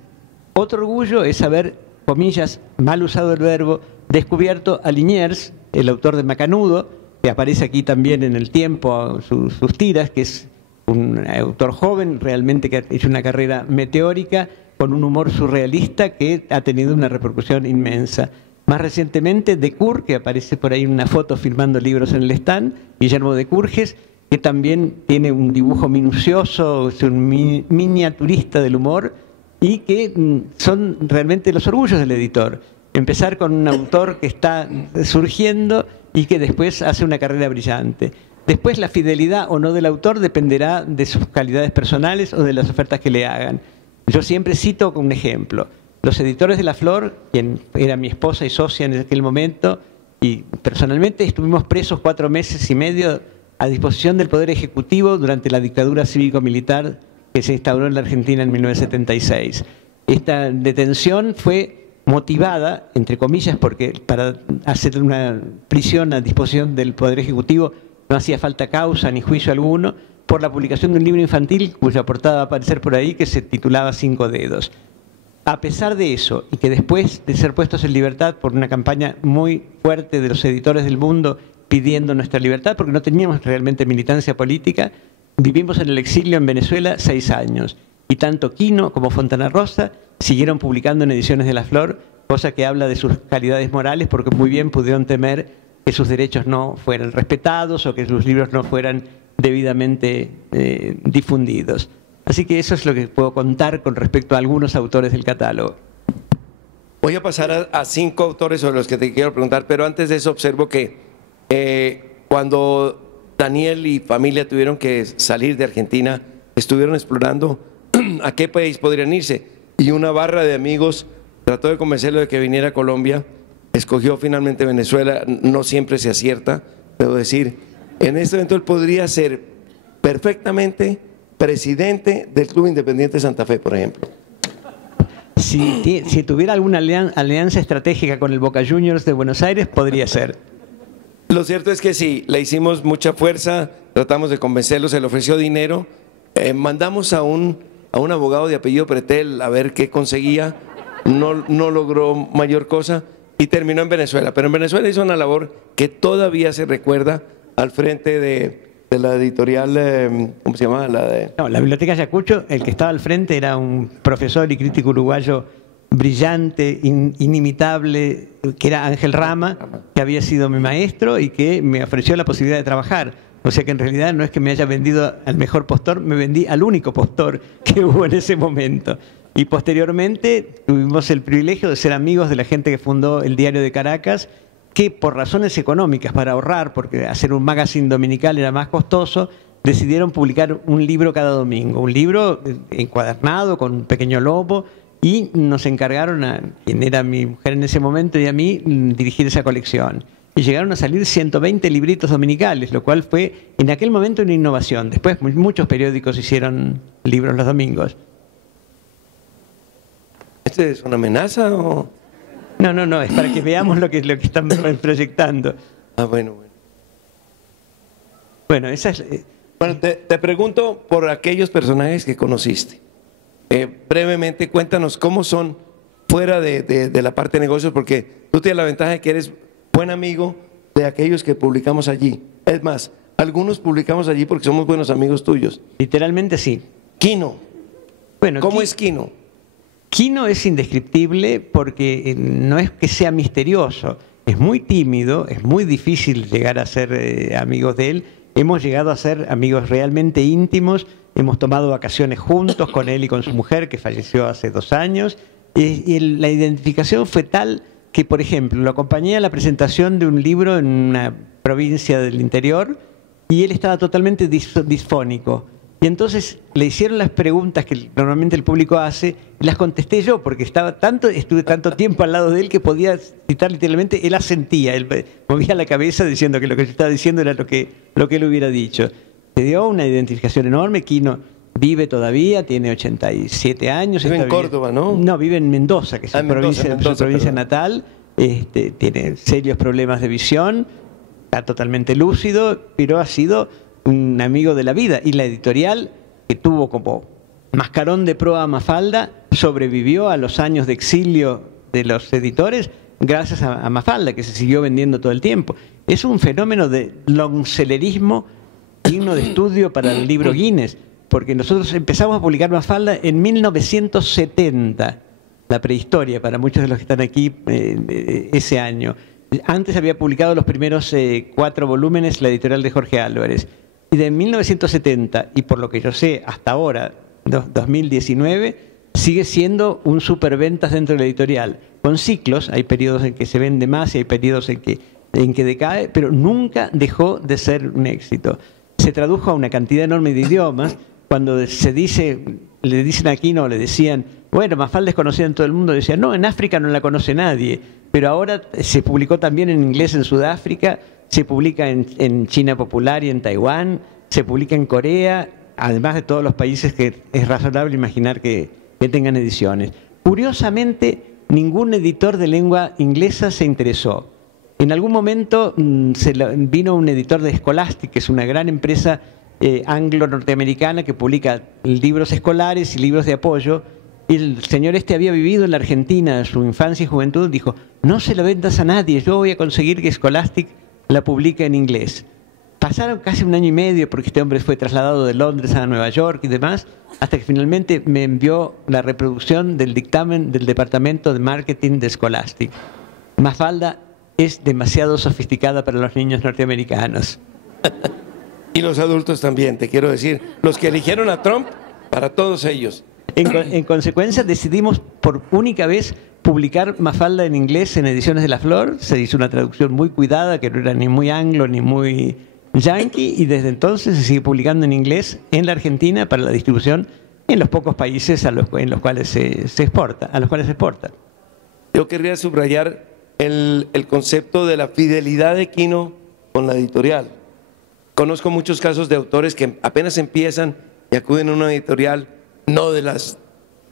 otro orgullo es haber, comillas, mal usado el verbo, descubierto a Liniers, el autor de Macanudo, que aparece aquí también en El Tiempo, sus tiras, que es un autor joven, realmente que ha hecho una carrera meteórica, con un humor surrealista que ha tenido una repercusión inmensa. Más recientemente, de Cour, que aparece por ahí en una foto firmando libros en el stand, Guillermo de Curges, que también tiene un dibujo minucioso, es un miniaturista del humor, y que son realmente los orgullos del editor. Empezar con un autor que está surgiendo y que después hace una carrera brillante. Después la fidelidad o no del autor dependerá de sus calidades personales o de las ofertas que le hagan. Yo siempre cito un ejemplo. Los editores de La Flor, quien era mi esposa y socia en aquel momento, y personalmente estuvimos presos 4 meses y medio a disposición del Poder Ejecutivo durante la dictadura cívico-militar que se instauró en la Argentina en 1976. Esta detención fue motivada, entre comillas, porque para hacer una prisión a disposición del Poder Ejecutivo no hacía falta causa ni juicio alguno, por la publicación de un libro infantil cuya portada va a aparecer por ahí, que se titulaba 5 dedos. A pesar de eso, y que después de ser puestos en libertad por una campaña muy fuerte de los editores del mundo pidiendo nuestra libertad, porque no teníamos realmente militancia política, vivimos en el exilio en Venezuela 6 años. Y tanto Quino como Fontana Rosa siguieron publicando en Ediciones de la Flor, cosa que habla de sus calidades morales, porque muy bien pudieron temer que sus derechos no fueran respetados o que sus libros no fueran debidamente difundidos. Así que eso es lo que puedo contar con respecto a algunos autores del catálogo. Voy a pasar a 5 autores sobre los que te quiero preguntar, pero antes de eso observo que cuando Daniel y familia tuvieron que salir de Argentina, estuvieron explorando a qué país podrían irse, y una barra de amigos trató de convencerlo de que viniera a Colombia. Escogió finalmente Venezuela. No siempre se acierta, debo decir. En este evento él podría ser perfectamente presidente del Club Independiente Santa Fe, por ejemplo. Si tuviera alguna alianza estratégica con el Boca Juniors de Buenos Aires, podría ser. Lo cierto es que sí, le hicimos mucha fuerza, tratamos de convencerlo, se le ofreció dinero, mandamos a un abogado de apellido Pretel a ver qué conseguía, no logró mayor cosa y terminó en Venezuela. Pero en Venezuela hizo una labor que todavía se recuerda al frente de la editorial, ¿cómo se llama? No, la Biblioteca Ayacucho. El que estaba al frente era un profesor y crítico uruguayo brillante, inimitable, que era Ángel Rama, que había sido mi maestro y que me ofreció la posibilidad de trabajar. O sea que en realidad no es que me haya vendido al mejor postor, me vendí al único postor que hubo en ese momento. Y posteriormente tuvimos el privilegio de ser amigos de la gente que fundó el Diario de Caracas, que por razones económicas, para ahorrar, porque hacer un magazine dominical era más costoso, decidieron publicar un libro cada domingo, un libro encuadernado con un pequeño lobo, y nos encargaron a quien era mi mujer en ese momento y a mí dirigir esa colección. Y llegaron a salir 120 libritos dominicales, lo cual fue en aquel momento una innovación. Después muchos periódicos hicieron libros los domingos. ¿Este es una amenaza o...? No, es para que veamos lo que están proyectando. Ah, bueno. Bueno, esa es... Bueno, te pregunto por aquellos personajes que conociste. Brevemente, cuéntanos cómo son fuera de la parte de negocios, porque tú tienes la ventaja de que eres buen amigo de aquellos que publicamos allí. Es más, algunos publicamos allí porque somos buenos amigos tuyos. Literalmente sí. Quino. Bueno, ¿Cómo es Quino? Quino es indescriptible porque no es que sea misterioso, es muy tímido, es muy difícil llegar a ser amigos de él. Hemos llegado a ser amigos realmente íntimos, hemos tomado vacaciones juntos con él y con su mujer, que falleció hace 2 años, y la identificación fue tal que, por ejemplo, lo acompañé a la presentación de un libro en una provincia del interior y él estaba totalmente disfónico. Y entonces le hicieron las preguntas que normalmente el público hace y las contesté yo, porque estuve tanto tiempo al lado de él que podía citar literalmente, él asentía, él movía la cabeza diciendo que lo que yo estaba diciendo era lo que él hubiera dicho. Se dio una identificación enorme. Quino vive todavía, tiene 87 años. Vive en Córdoba, ¿no? No, vive en Mendoza, que es su provincia natal. Tiene serios problemas de visión, está totalmente lúcido, pero ha sido un amigo de la vida. Y la editorial, que tuvo como mascarón de proa a Mafalda, sobrevivió a los años de exilio de los editores gracias a Mafalda, que se siguió vendiendo todo el tiempo. Es un fenómeno de longsellerismo digno de estudio para el libro Guinness, porque nosotros empezamos a publicar Mafalda en 1970, la prehistoria para muchos de los que están aquí ese año. Antes había publicado los primeros 4 volúmenes la editorial de Jorge Álvarez. Y de 1970, y por lo que yo sé hasta ahora, 2019, sigue siendo un superventas dentro de la editorial. Con ciclos, hay periodos en que se vende más y hay periodos en que decae, pero nunca dejó de ser un éxito. Se tradujo a una cantidad enorme de idiomas. Cuando le dicen a Quino, le decían, bueno, Mafalda es conocida en todo el mundo, decían, no, en África no la conoce nadie, pero ahora se publicó también en inglés en Sudáfrica, se publica en China Popular y en Taiwán, se publica en Corea, además de todos los países que es razonable imaginar que tengan ediciones. Curiosamente, ningún editor de lengua inglesa se interesó. En algún momento vino un editor de Scholastic, que es una gran empresa anglo-norteamericana que publica libros escolares y libros de apoyo, y el señor había vivido en la Argentina su infancia y juventud, dijo, no se lo vendas a nadie, yo voy a conseguir que Scholastic la publique en inglés. pasaron casi un año y medio porque este hombre fue trasladado de Londres a Nueva York y demás, hasta que finalmente me envió la reproducción del dictamen del Departamento de Marketing de Scholastic. Mafalda es demasiado sofisticada para los niños norteamericanos. Y los adultos también, te quiero decir. Los que eligieron a Trump, para todos ellos. En consecuencia, decidimos por única vez publicar Mafalda en inglés en Ediciones de la Flor. Se hizo una traducción muy cuidada, que no era ni muy anglo ni muy yankee, y desde entonces se sigue publicando en inglés en la Argentina para la distribución en los pocos países en los cuales se exporta. Yo querría subrayar el concepto de la fidelidad de Quino con la editorial. Conozco muchos casos de autores que apenas empiezan y acuden a una editorial, no de las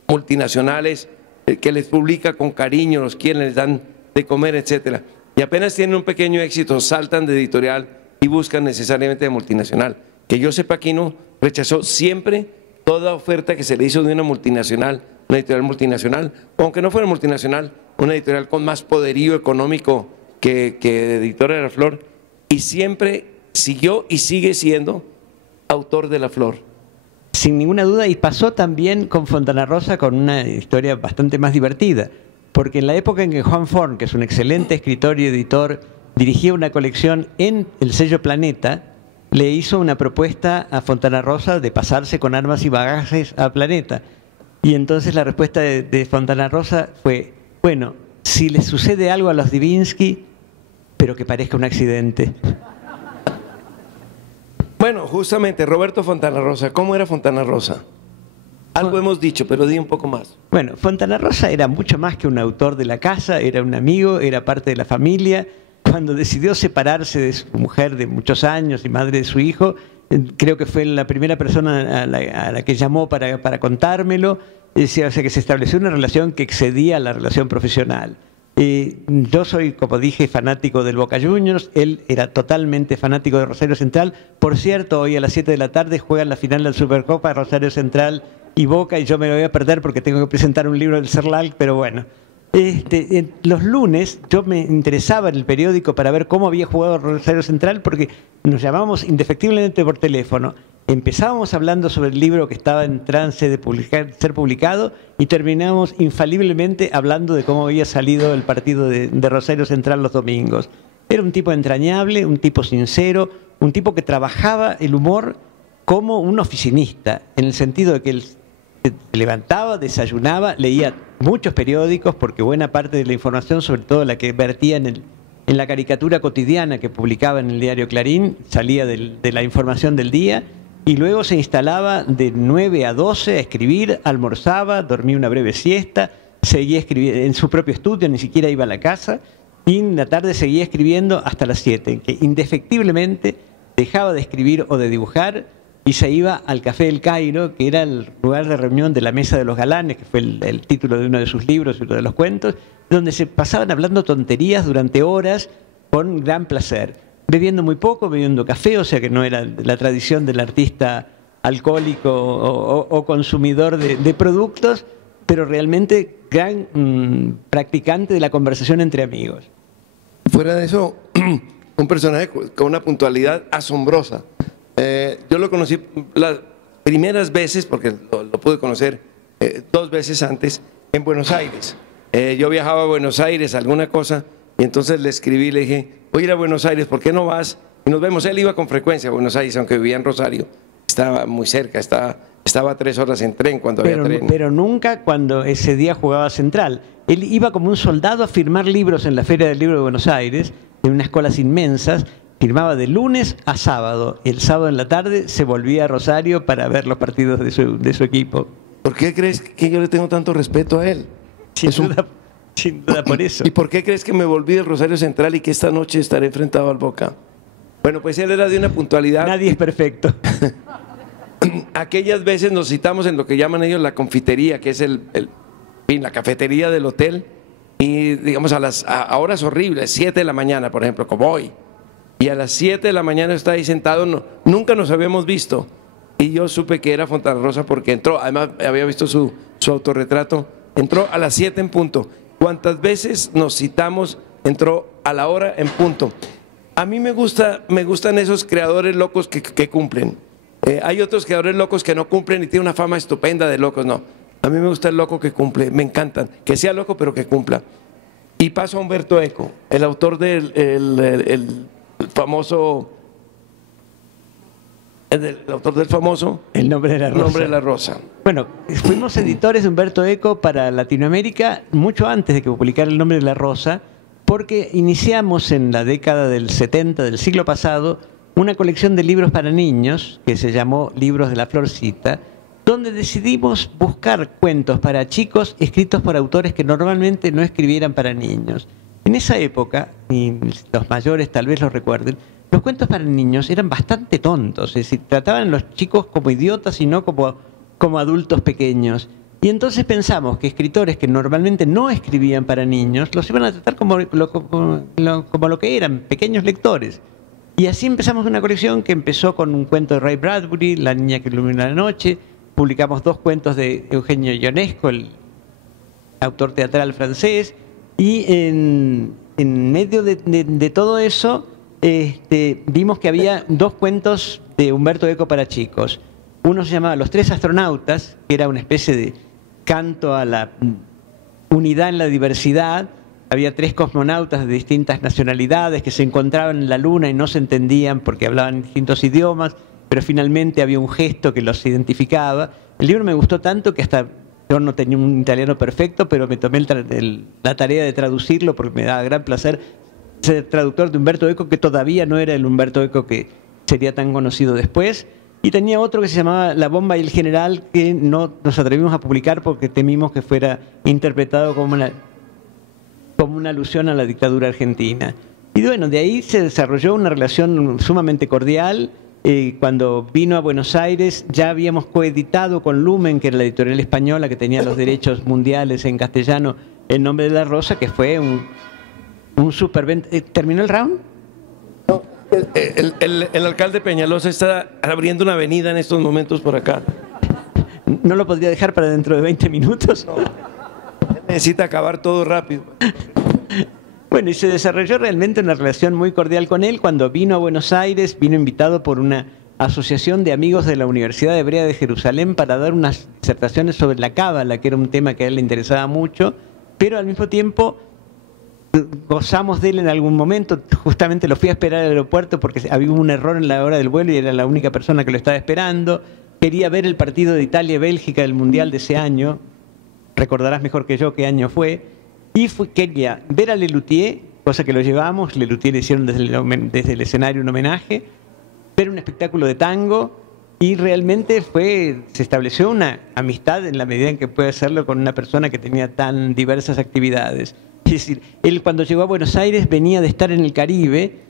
multinacionales, que les publica con cariño, los quieren, les dan de comer, etcétera. Y apenas tienen un pequeño éxito, saltan de editorial y buscan necesariamente de multinacional. Que yo sepa, Quino rechazó siempre toda oferta que se le hizo de una multinacional, una editorial multinacional, o aunque no fuera multinacional, una editorial con más poderío económico que Editora de la Flor, y siempre siguió y sigue siendo autor de La Flor. Sin ninguna duda, y pasó también con Fontana Rosa con una historia bastante más divertida, porque en la época en que Juan Forn, que es un excelente escritor y editor, dirigía una colección en el sello Planeta, le hizo una propuesta a Fontana Rosa de pasarse con armas y bagajes a Planeta. Y entonces la respuesta de Fontana Rosa fue: bueno, si les sucede algo a los Divinsky, pero que parezca un accidente. Bueno, justamente, Roberto Fontana Rosa, ¿cómo era Fontana Rosa? Algo hemos dicho, pero di un poco más. Bueno, Fontana Rosa era mucho más que un autor de la casa, era un amigo, era parte de la familia. Cuando decidió separarse de su mujer de muchos años y madre de su hijo, creo que fue la primera persona a la que llamó para contármelo. O sea, que se estableció una relación que excedía la relación profesional. Yo soy, como dije, fanático del Boca Juniors, él era totalmente fanático de Rosario Central. Por cierto, hoy a las 7 de la tarde juegan la final de la Supercopa, Rosario Central y Boca, y yo me lo voy a perder porque tengo que presentar un libro del CERLAC, pero bueno. Los lunes yo me interesaba en el periódico para ver cómo había jugado Rosario Central, porque nos llamábamos indefectiblemente por teléfono. Empezábamos hablando sobre el libro que estaba en trance de ser publicado y terminábamos infaliblemente hablando de cómo había salido el partido de Rosario Central los domingos. Era un tipo entrañable, un tipo sincero, un tipo que trabajaba el humor como un oficinista, en el sentido de que él se levantaba, desayunaba, leía muchos periódicos, porque buena parte de la información, sobre todo la que vertía en la caricatura cotidiana que publicaba en el diario Clarín, salía de la información del día, y luego se instalaba de 9 a 12 a escribir, almorzaba, dormía una breve siesta, seguía escribiendo en su propio estudio, ni siquiera iba a la casa, y en la tarde seguía escribiendo hasta las 7, en que indefectiblemente dejaba de escribir o de dibujar y se iba al Café del Cairo, que era el lugar de reunión de la Mesa de los Galanes, que fue el título de uno de sus libros y uno de los cuentos, donde se pasaban hablando tonterías durante horas con gran placer, bebiendo muy poco, bebiendo café, o sea que no era la tradición del artista alcohólico o consumidor de productos, pero realmente gran practicante de la conversación entre amigos. Fuera de eso, un personaje con una puntualidad asombrosa. Yo lo conocí las primeras veces, porque lo pude conocer 2 veces antes, en Buenos Aires. Yo viajaba a Buenos Aires, alguna cosa, y entonces le escribí, le dije: voy a ir a Buenos Aires, ¿por qué no vas? Y nos vemos. Él iba con frecuencia a Buenos Aires, aunque vivía en Rosario. Estaba muy cerca, estaba 3 horas en tren cuando había tren. Pero nunca cuando ese día jugaba Central. Él iba como un soldado a firmar libros en la Feria del Libro de Buenos Aires, en unas colas inmensas. Firmaba de lunes a sábado. El sábado en la tarde se volvía a Rosario para ver los partidos de su equipo. ¿Por qué crees que yo le tengo tanto respeto a él? Sin duda por eso. ¿Y por qué crees que me volví del Rosario Central y que esta noche estaré enfrentado al Boca? Bueno, pues él era de una puntualidad. Nadie es perfecto. Aquellas veces nos citamos en lo que llaman ellos la confitería, que es la cafetería del hotel, y digamos a horas horribles, 7 de la mañana, por ejemplo, como hoy. Y a las 7 de la mañana está ahí sentado, nunca nos habíamos visto. Y yo supe que era Fontana Rosa porque entró, además había visto su autorretrato, entró a las 7 en punto. ¿Cuántas veces nos citamos? Entró a la hora en punto. A mí me gustan esos creadores locos que cumplen. Hay otros creadores locos que no cumplen y tienen una fama estupenda de locos, no. A mí me gusta el loco que cumple, me encantan. Que sea loco pero que cumpla. Y paso a Humberto Eco, el autor del el famoso... El autor del famoso El nombre de la rosa. Nombre de la Rosa. Bueno, fuimos editores de Humberto Eco para Latinoamérica mucho antes de que publicara El Nombre de la Rosa, porque iniciamos en la década del 70 del siglo pasado una colección de libros para niños que se llamó Libros de la Florcita, donde decidimos buscar cuentos para chicos escritos por autores que normalmente no escribieran para niños. En esa época, y los mayores tal vez lo recuerden, los cuentos para niños eran bastante tontos, es decir, trataban a los chicos como idiotas y no como adultos pequeños. Y entonces pensamos que escritores que normalmente no escribían para niños los iban a tratar como lo que eran, pequeños lectores. Y así empezamos una colección que empezó con un cuento de Ray Bradbury, La niña que ilumina la noche. Publicamos 2 cuentos de Eugenio Ionesco, el autor teatral francés. Y en medio de todo eso vimos que había 2 cuentos de Humberto Eco para chicos. Uno se llamaba Los 3 astronautas, que era una especie de canto a la unidad en la diversidad. Había 3 cosmonautas de distintas nacionalidades que se encontraban en la Luna y no se entendían porque hablaban distintos idiomas, pero finalmente había un gesto que los identificaba. El libro me gustó tanto que hasta yo no tenía un italiano perfecto, pero me tomé la tarea de traducirlo porque me daba gran placer ser traductor de Humberto Eco, que todavía no era el Humberto Eco que sería tan conocido después. Y tenía otro que se llamaba La bomba y el general, que no nos atrevimos a publicar porque temimos que fuera interpretado como una alusión a la dictadura argentina. Y bueno, de ahí se desarrolló una relación sumamente cordial. Cuando vino a Buenos Aires ya habíamos coeditado con Lumen, que era la editorial española que tenía los derechos mundiales en castellano, El Nombre de la Rosa, que fue un superventa. ¿Terminó el round? No, el alcalde Peñalosa está abriendo una avenida en estos momentos por acá. ¿No lo podría dejar para dentro de 20 minutos? No, necesita acabar todo rápido. Bueno, y se desarrolló realmente una relación muy cordial con él. Cuando vino a Buenos Aires, vino invitado por una asociación de amigos de la Universidad Hebrea de Jerusalén para dar unas disertaciones sobre la cábala, que era un tema que a él le interesaba mucho, pero al mismo tiempo gozamos de él en algún momento. Justamente lo fui a esperar al aeropuerto porque había un error en la hora del vuelo y era la única persona que lo estaba esperando. Quería ver el partido de Italia-Bélgica del Mundial de ese año. Recordarás mejor que yo qué año fue. Y quería ver a Lelutier, cosa que lo llevamos. Lelutier le hicieron desde el escenario un homenaje. Ver un espectáculo de tango. Y realmente se estableció una amistad en la medida en que puede hacerlo con una persona que tenía tan diversas actividades. Es decir, él cuando llegó a Buenos Aires venía de estar en el Caribe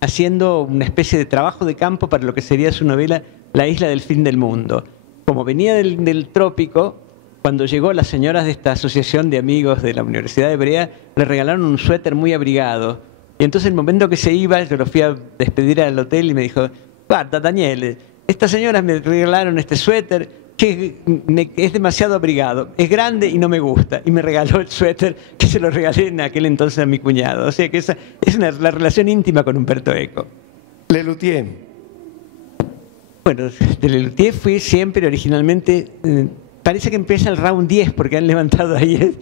haciendo una especie de trabajo de campo para lo que sería su novela La isla del fin del mundo. Como venía del trópico, cuando llegó, las señoras de esta asociación de amigos de la Universidad Hebrea le regalaron un suéter muy abrigado. Y entonces el momento que se iba, yo lo fui a despedir al hotel y me dijo: guarda, Daniel, estas señoras me regalaron este suéter que es demasiado abrigado, es grande y no me gusta. Y me regaló el suéter que se lo regalé en aquel entonces a mi cuñado. O sea que esa es la relación íntima con Humberto Eco. Lelutier. Bueno, de Lelutier fui siempre originalmente... parece que empieza el round 10 porque han levantado ahí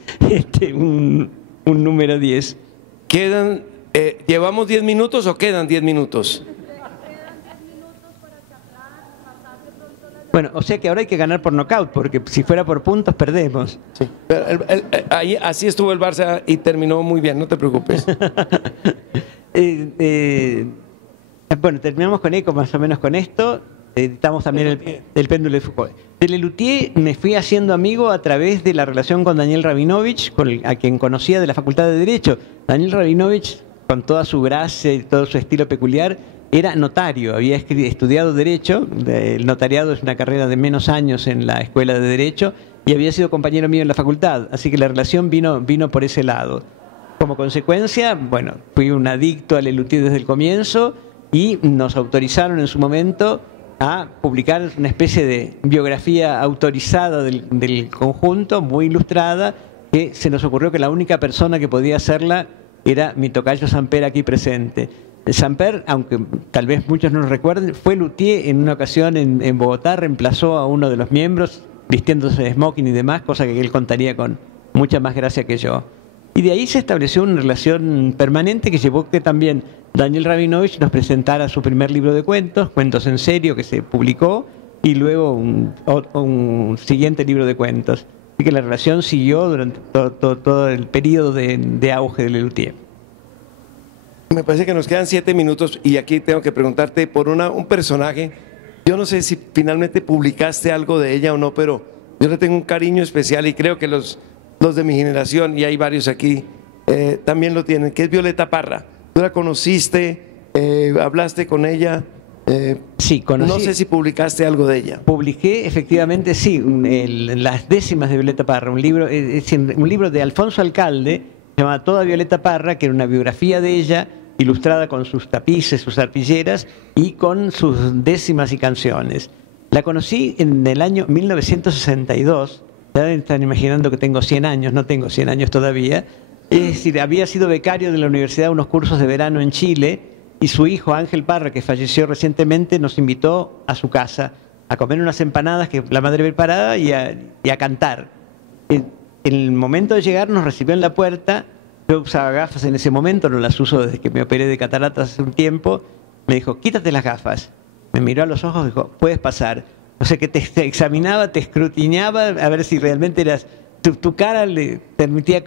un número 10. ¿Quedan, ¿llevamos 10 minutos o quedan 10 minutos? Bueno, o sea que ahora hay que ganar por nocaut, porque si fuera por puntos perdemos. Sí. Ahí, así estuvo el Barça y terminó muy bien, no te preocupes. Bueno, terminamos con Eco más o menos con esto. Editamos también el péndulo de Foucault. De Lelutier me fui haciendo amigo a través de la relación con Daniel Rabinovich, a quien conocía de la Facultad de Derecho. Daniel Rabinovich, con toda su gracia y todo su estilo peculiar, era notario, había estudiado Derecho. El notariado es una carrera de menos años en la Escuela de Derecho y había sido compañero mío en la facultad, así que la relación vino por ese lado. Como consecuencia, bueno, fui un adicto a Lelutier desde el comienzo y nos autorizaron en su momento a publicar una especie de biografía autorizada del conjunto, muy ilustrada, que se nos ocurrió que la única persona que podía hacerla era mi tocayo Samper aquí presente. Samper, aunque tal vez muchos no lo recuerden, fue luthier en una ocasión en Bogotá, reemplazó a uno de los miembros vistiéndose de smoking y demás, cosa que él contaría con mucha más gracia que yo. Y de ahí se estableció una relación permanente que llevó que también Daniel Rabinovich nos presentara su primer libro de cuentos, Cuentos en Serio, que se publicó, y luego un siguiente libro de cuentos. Así que la relación siguió durante todo el periodo de auge de Lelutier. Me parece que nos quedan 7 minutos y aquí tengo que preguntarte por un personaje. Yo no sé si finalmente publicaste algo de ella o no, pero yo le tengo un cariño especial y creo que los de mi generación, y hay varios aquí, también lo tienen, que es Violeta Parra. ¿Tú la conociste? ¿Hablaste con ella? Sí, conocí. No sé si publicaste algo de ella. Publiqué, efectivamente, sí, las décimas de Violeta Parra, un libro de Alfonso Alcalde, llamado Toda Violeta Parra, que era una biografía de ella, ilustrada con sus tapices, sus arpilleras y con sus décimas y canciones. La conocí en el año 1962, ya están imaginando que tengo 100 años, no tengo 100 años todavía, es decir, había sido becario de la universidad unos cursos de verano en Chile y su hijo Ángel Parra, que falleció recientemente, nos invitó a su casa a comer unas empanadas que la madre preparaba y a cantar. En el momento de llegar nos recibió en la puerta. Yo usaba gafas en ese momento, no las uso desde que me operé de cataratas hace un tiempo. Me dijo, quítate las gafas. Me miró a los ojos y dijo, puedes pasar. O sea que te examinaba, te escrutinaba a ver si realmente eras... Tu cara le permitía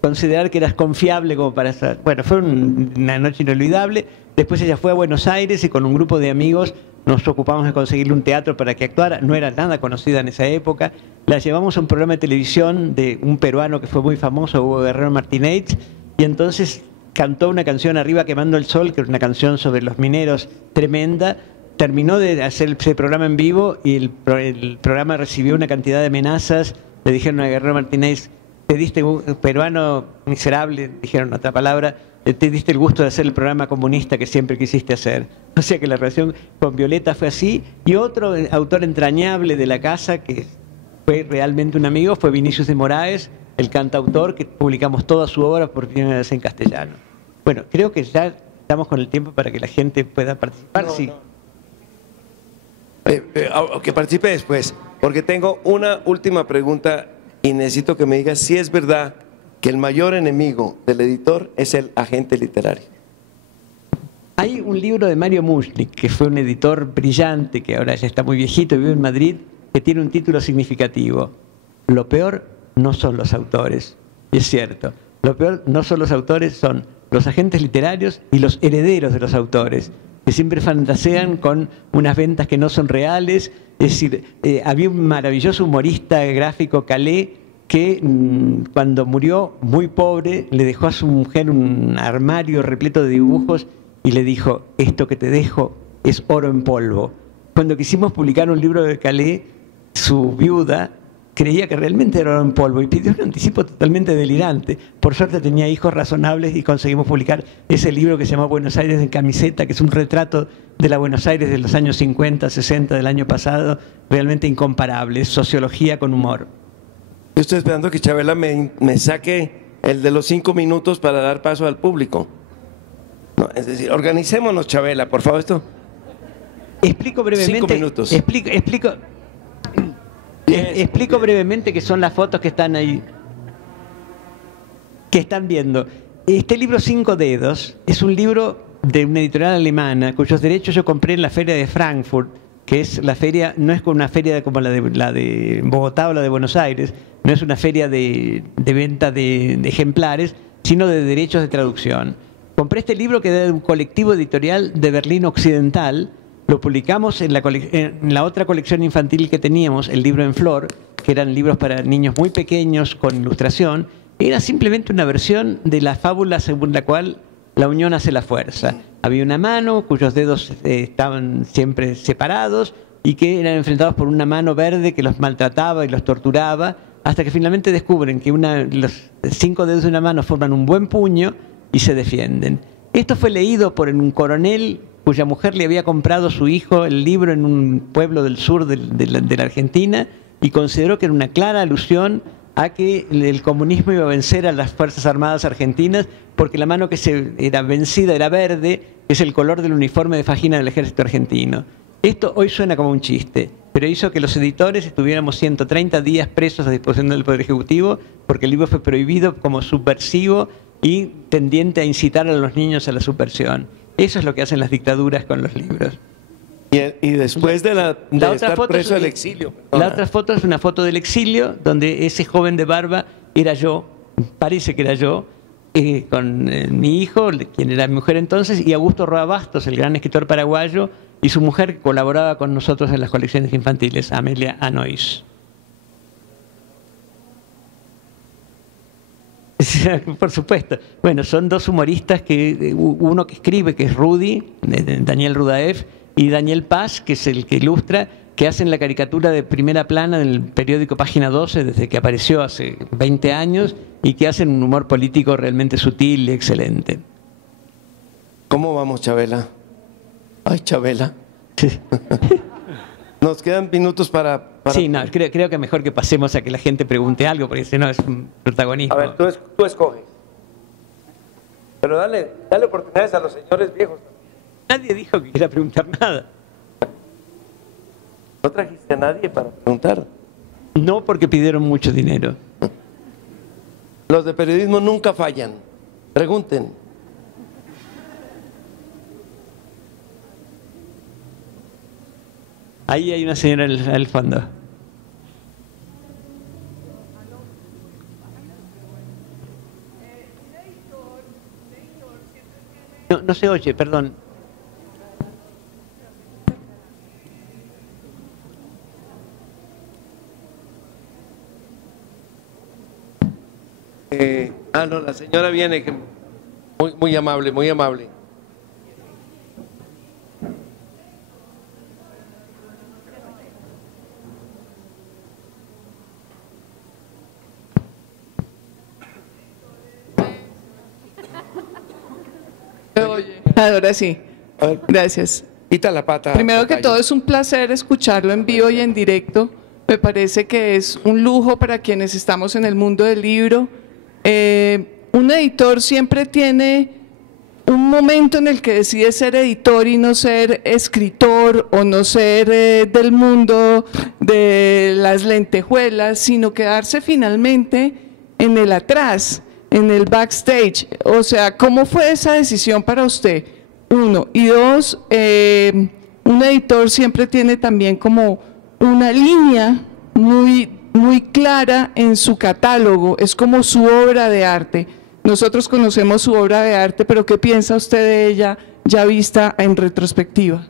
considerar que eras confiable como para estar... Bueno, fue una noche inolvidable. Después ella fue a Buenos Aires y con un grupo de amigos nos ocupamos de conseguirle un teatro para que actuara. No era nada conocida en esa época. La llevamos a un programa de televisión de un peruano que fue muy famoso, Hugo Guerrero Martínez, y entonces cantó una canción, Arriba quemando el sol, que era una canción sobre los mineros tremenda. Terminó de hacer ese programa en vivo y el programa recibió una cantidad de amenazas. Le dijeron a Guerrero Martínez, te diste, peruano miserable, dijeron otra palabra, te diste el gusto de hacer el programa comunista que siempre quisiste hacer. O sea que la relación con Violeta fue así. Y otro autor entrañable de la casa, que fue realmente un amigo, fue Vinicius de Moraes, el cantautor, que publicamos toda su obra por primera vez en castellano. Bueno, creo que ya estamos con el tiempo para que la gente pueda participar. No, sí. No. Que participe después, porque tengo una última pregunta y necesito que me digas si es verdad que el mayor enemigo del editor es el agente literario. Hay un libro de Mario Muschnick, que fue un editor brillante, que ahora ya está muy viejito y vive en Madrid, que tiene un título significativo. Lo peor no son los autores. Y es cierto, lo peor no son los autores, son los agentes literarios y los herederos de los autores, que siempre fantasean con unas ventas que no son reales. Es decir, había un maravilloso humorista gráfico, Calé, que cuando murió muy pobre le dejó a su mujer un armario repleto de dibujos y le dijo, esto que te dejo es oro en polvo. Cuando quisimos publicar un libro de Calé, su viuda creía que realmente era oro en polvo y pidió un anticipo totalmente delirante. Por suerte tenía hijos razonables y conseguimos publicar ese libro que se llama Buenos Aires en camiseta, que es un retrato de la Buenos Aires de los años 50, 60 del año pasado, realmente incomparable, es sociología con humor. Yo estoy esperando que Chabela me saque el de los 5 minutos para dar paso al público. No, es decir, organicémonos, Chabela, por favor. Explico brevemente. 5 minutos. Explico brevemente qué son las fotos que están ahí, que están viendo. Este libro 5 dedos es un libro de una editorial alemana cuyos derechos yo compré en la feria de Frankfurt, que es la feria, no es una feria como la de Bogotá o la de Buenos Aires, no es una feria de venta de ejemplares, sino de derechos de traducción. Compré este libro que era de un colectivo editorial de Berlín Occidental, lo publicamos en la otra colección infantil que teníamos, el libro en flor, que eran libros para niños muy pequeños con ilustración. Era simplemente una versión de la fábula según la cual la unión hace la fuerza. Había una mano cuyos dedos estaban siempre separados y que eran enfrentados por una mano verde que los maltrataba y los torturaba, hasta que finalmente descubren que los 5 dedos de una mano forman un buen puño y se defienden. Esto fue leído por un coronel cuya mujer le había comprado a su hijo el libro en un pueblo del sur de la Argentina y consideró que era una clara alusión a que el comunismo iba a vencer a las Fuerzas Armadas argentinas porque la mano que era vencida era verde, que es el color del uniforme de fajina del ejército argentino. Esto hoy suena como un chiste, pero hizo que los editores estuviéramos 130 días presos a disposición del Poder Ejecutivo porque el libro fue prohibido como subversivo y tendiente a incitar a los niños a la subversión. Eso es lo que hacen las dictaduras con los libros. Y después de estar preso del exilio. La otra foto es una foto del exilio, donde ese joven de barba era yo, parece que era yo, con mi hijo, quien era mi mujer entonces, y Augusto Roa Bastos, el gran escritor paraguayo, y su mujer que colaboraba con nosotros en las colecciones infantiles, Amelia Anois. Por supuesto. Bueno, son dos humoristas, uno que escribe, que es Rudy, Daniel Rudaeff, y Daniel Paz, que es el que ilustra, que hacen la caricatura de primera plana en el periódico Página 12 desde que apareció hace 20 años y que hacen un humor político realmente sutil y excelente. ¿Cómo vamos, Chabela? Ay, Chabela. Sí. Nos quedan minutos para... Sí, no, creo que mejor que pasemos a que la gente pregunte algo, porque si no es un protagonismo. A ver, tú escoges. Pero dale oportunidades a los señores viejos. Nadie dijo que quiera preguntar nada. ¿No trajiste a nadie para preguntar? No, porque pidieron mucho dinero. Los de periodismo nunca fallan. Pregunten. Ahí hay una señora al fondo. No se oye, perdón. No, la señora viene, muy amable, muy amable. Ahora sí. Gracias. Quita la pata. Primero que todo, es un placer escucharlo en vivo y en directo. Me parece que es un lujo para quienes estamos en el mundo del libro. Un editor siempre tiene un momento en el que decide ser editor y no ser escritor o no ser del mundo de las lentejuelas, sino quedarse finalmente en el atrás, en el backstage. O sea, ¿cómo fue esa decisión para usted? Uno. Y dos, un editor siempre tiene también como una línea muy clara en su catálogo, es como su obra de arte. Nosotros conocemos su obra de arte, pero ¿qué piensa usted de ella ya vista en retrospectiva?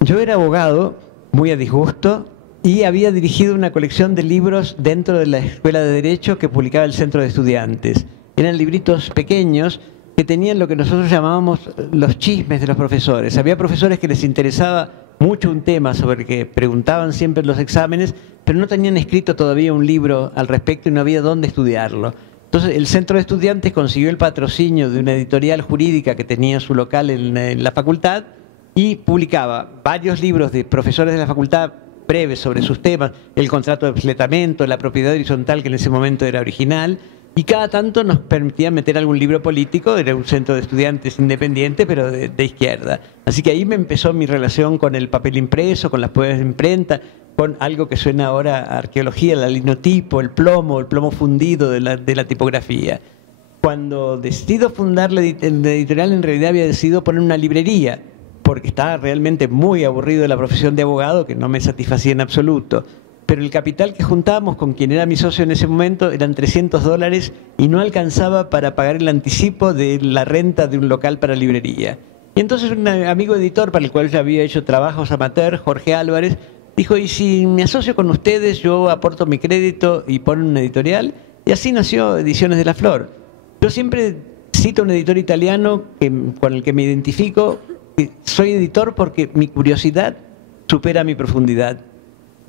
Yo era abogado, muy a disgusto, y había dirigido una colección de libros dentro de la Escuela de Derecho que publicaba el Centro de Estudiantes. Eran libritos pequeños que tenían lo que nosotros llamábamos los chismes de los profesores. Había profesores que les interesaba mucho un tema sobre el que preguntaban siempre en los exámenes, pero no tenían escrito todavía un libro al respecto y no había dónde estudiarlo. Entonces el Centro de Estudiantes consiguió el patrocinio de una editorial jurídica que tenía su local en la facultad y publicaba varios libros de profesores de la facultad breves sobre sus temas, el contrato de fletamento, la propiedad horizontal, que en ese momento era original, y cada tanto nos permitía meter algún libro político. Era un centro de estudiantes independiente, pero de izquierda. Así que ahí me empezó mi relación con el papel impreso, con las pruebas de imprenta, con algo que suena ahora a arqueología, el linotipo, el plomo fundido de la tipografía. Cuando decido fundar la editorial, en realidad había decidido poner una librería, porque estaba realmente muy aburrido de la profesión de abogado, que no me satisfacía en absoluto. Pero el capital que juntábamos con quien era mi socio en ese momento eran $300 y no alcanzaba para pagar el anticipo de la renta de un local para librería. Y entonces un amigo editor para el cual ya había hecho trabajos amateur, Jorge Álvarez, dijo: ¿y si me asocio con ustedes, yo aporto mi crédito y ponen una editorial? Y así nació Ediciones de la Flor. Yo siempre cito a un editor italiano con el que me identifico, que soy editor porque mi curiosidad supera mi profundidad.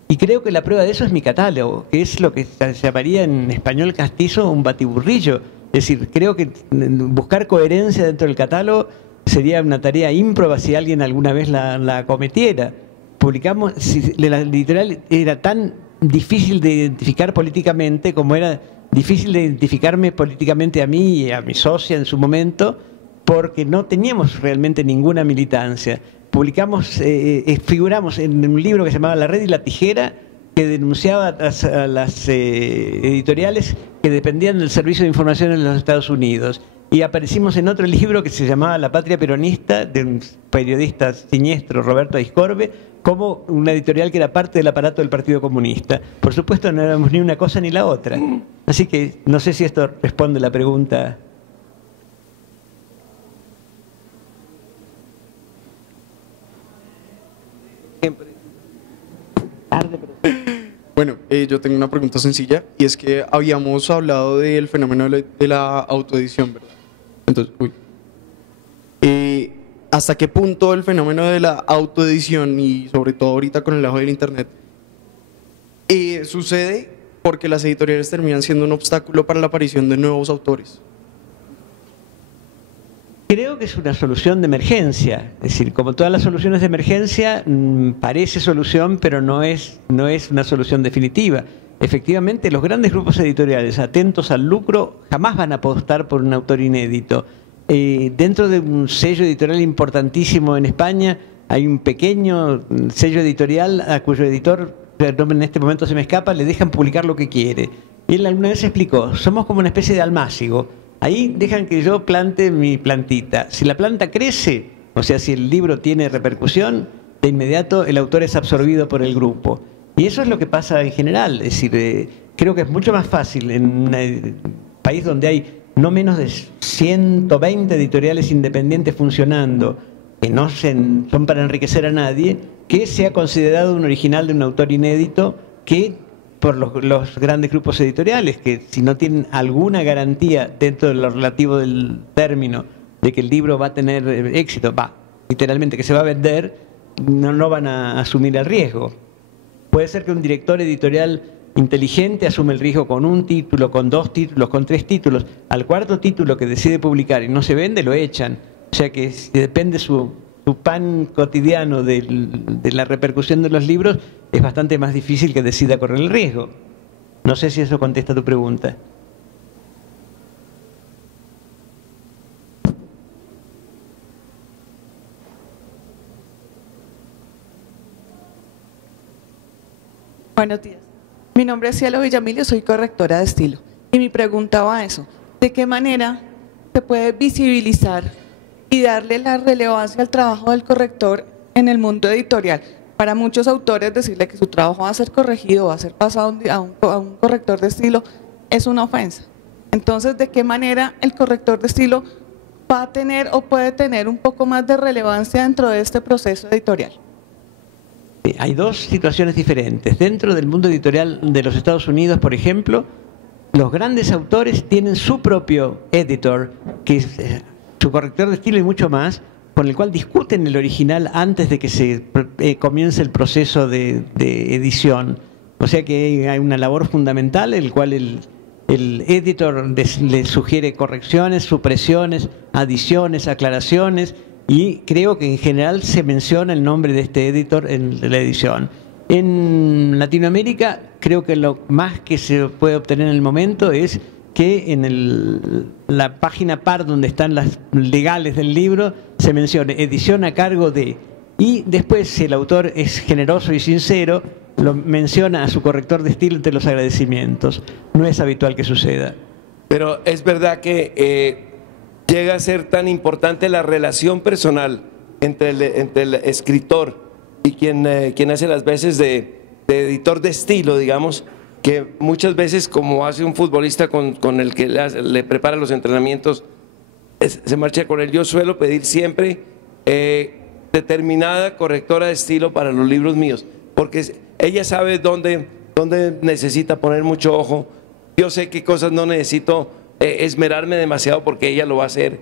Y creo que la prueba de eso es mi catálogo, que es lo que se llamaría en español castizo un batiburrillo. Es decir, creo que buscar coherencia dentro del catálogo sería una tarea ímproba si alguien alguna vez la cometiera. Publicamos, la editorial era tan difícil de identificar políticamente, como era difícil de identificarme políticamente a mí y a mi socia en su momento, porque no teníamos realmente ninguna militancia. Figuramos en un libro que se llamaba La Red y la Tijera, que denunciaba a las editoriales que dependían del Servicio de Información en los Estados Unidos. Y aparecimos en otro libro que se llamaba La Patria Peronista, de un periodista siniestro, Roberto Aiscorbe, como una editorial que era parte del aparato del Partido Comunista. Por supuesto, no éramos ni una cosa ni la otra. Así que no sé si esto responde la pregunta. Bueno, yo tengo una pregunta sencilla, y es que habíamos hablado del fenómeno de la autoedición, ¿verdad? Entonces, ¿hasta qué punto el fenómeno de la autoedición, y sobre todo ahorita con el auge del Internet, sucede porque las editoriales terminan siendo un obstáculo para la aparición de nuevos autores? Creo que es una solución de emergencia. Es decir, como todas las soluciones de emergencia, parece solución, pero no es una solución definitiva. Efectivamente, los grandes grupos editoriales atentos al lucro jamás van a apostar por un autor inédito. Dentro de un sello editorial importantísimo en España, hay un pequeño sello editorial a cuyo editor, el nombre en este momento se me escapa, le dejan publicar lo que quiere. Y él alguna vez explicó, somos como una especie de almácigo. Ahí dejan que yo plante mi plantita. Si la planta crece, o sea, si el libro tiene repercusión, de inmediato el autor es absorbido por el grupo. Y eso es lo que pasa en general. Es decir, creo que es mucho más fácil en un país donde hay no menos de 120 editoriales independientes funcionando, que no son para enriquecer a nadie, que sea considerado un original de un autor inédito, que por los grandes grupos editoriales, que si no tienen alguna garantía dentro de lo relativo del término de que el libro va a tener éxito, literalmente que se va a vender, no van a asumir el riesgo. Puede ser que un director editorial inteligente asume el riesgo con un título, con 2 títulos, con 3 títulos. Al cuarto título que decide publicar y no se vende, lo echan. O sea que depende su pan cotidiano de la repercusión de los libros, es bastante más difícil que decida correr el riesgo. No sé si eso contesta tu pregunta. Buenos días. Mi nombre es Cielo Villamil, soy correctora de estilo. Y mi pregunta va a eso. ¿De qué manera se puede visibilizar y darle la relevancia al trabajo del corrector en el mundo editorial? Para muchos autores decirle que su trabajo va a ser corregido, va a ser pasado a un corrector de estilo, es una ofensa. Entonces, ¿de qué manera el corrector de estilo va a tener o puede tener un poco más de relevancia dentro de este proceso editorial? Hay dos situaciones diferentes. Dentro del mundo editorial de los Estados Unidos, por ejemplo, los grandes autores tienen su propio editor, que es su corrector de estilo y mucho más, con el cual discuten el original antes de que se comience el proceso de edición. O sea que hay una labor fundamental en la cual el editor le sugiere correcciones, supresiones, adiciones, aclaraciones, y creo que en general se menciona el nombre de este editor en la edición. En Latinoamérica creo que lo más que se puede obtener en el momento es que en la página par donde están las legales del libro se mencione edición a cargo de, y después si el autor es generoso y sincero lo menciona a su corrector de estilo entre los agradecimientos. No es habitual que suceda. Pero es verdad que llega a ser tan importante la relación personal entre el escritor y quien hace las veces de editor de estilo, digamos, que muchas veces, como hace un futbolista con el que le prepara los entrenamientos, se marcha con él. Yo suelo pedir siempre determinada correctora de estilo para los libros míos, porque ella sabe dónde necesita poner mucho ojo. Yo sé qué cosas no necesito esmerarme demasiado porque ella lo va a hacer.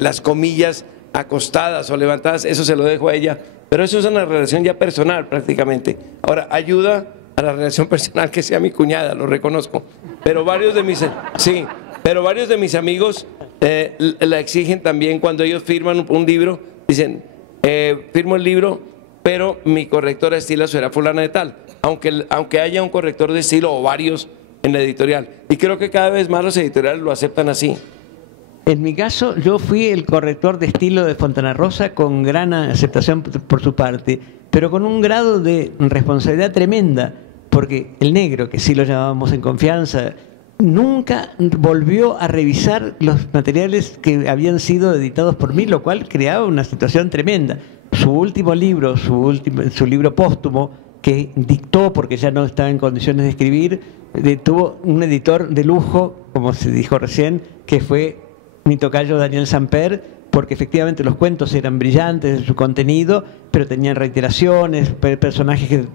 Las comillas acostadas o levantadas, eso se lo dejo a ella, pero eso es una relación ya personal prácticamente. Ahora, ayuda a la relación personal que sea mi cuñada, lo reconozco, pero varios de mis amigos la exigen también cuando ellos firman un libro, dicen, firmo el libro, pero mi correctora de estilo será fulana de tal. aunque haya un corrector de estilo o varios en la editorial. Y creo que cada vez más los editoriales lo aceptan así. En mi caso, yo fui el corrector de estilo de Fontana Rosa con gran aceptación por su parte, pero con un grado de responsabilidad tremenda, porque el negro, que sí lo llamábamos en confianza, nunca volvió a revisar los materiales que habían sido editados por mí, lo cual creaba una situación tremenda. Su último libro, su libro póstumo, que dictó porque ya no estaba en condiciones de escribir, tuvo un editor de lujo, como se dijo recién, que fue mi tocayo Daniel Samper, porque efectivamente los cuentos eran brillantes en su contenido, pero tenían reiteraciones, personajes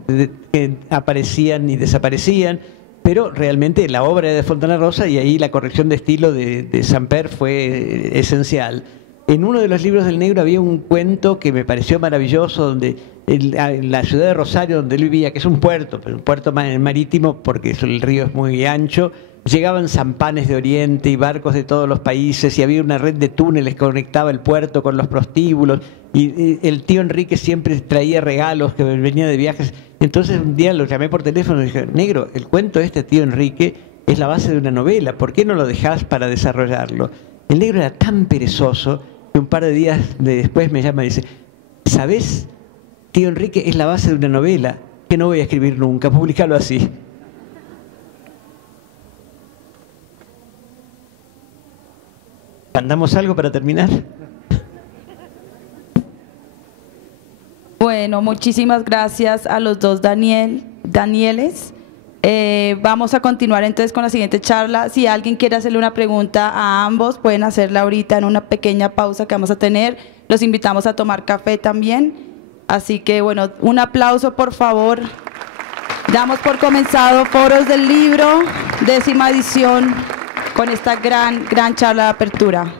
que aparecían y desaparecían, pero realmente la obra era de Fontana Rosa y ahí la corrección de estilo de Samper fue esencial. En uno de los libros del negro había un cuento que me pareció maravilloso, donde en la ciudad de Rosario, donde él vivía, que es un puerto, pero un puerto marítimo porque el río es muy ancho, llegaban sampanes de Oriente y barcos de todos los países y había una red de túneles que conectaba el puerto con los prostíbulos y el tío Enrique siempre traía regalos que venía de viajes. Entonces un día lo llamé por teléfono y dije, negro, el cuento de este tío Enrique es la base de una novela, ¿por qué no lo dejás para desarrollarlo? El negro era tan perezoso que un par de días después me llama y dice, ¿sabés? Tío Enrique es la base de una novela que no voy a escribir nunca, publicalo así. ¿Andamos algo para terminar? Bueno, muchísimas gracias a los dos Danieles. Vamos a continuar entonces con la siguiente charla. Si alguien quiere hacerle una pregunta a ambos, pueden hacerla ahorita en una pequeña pausa que vamos a tener. Los invitamos a tomar café también. Así que bueno, un aplauso por favor. Damos por comenzado Foros del Libro, 10ª edición, con esta gran charla de apertura.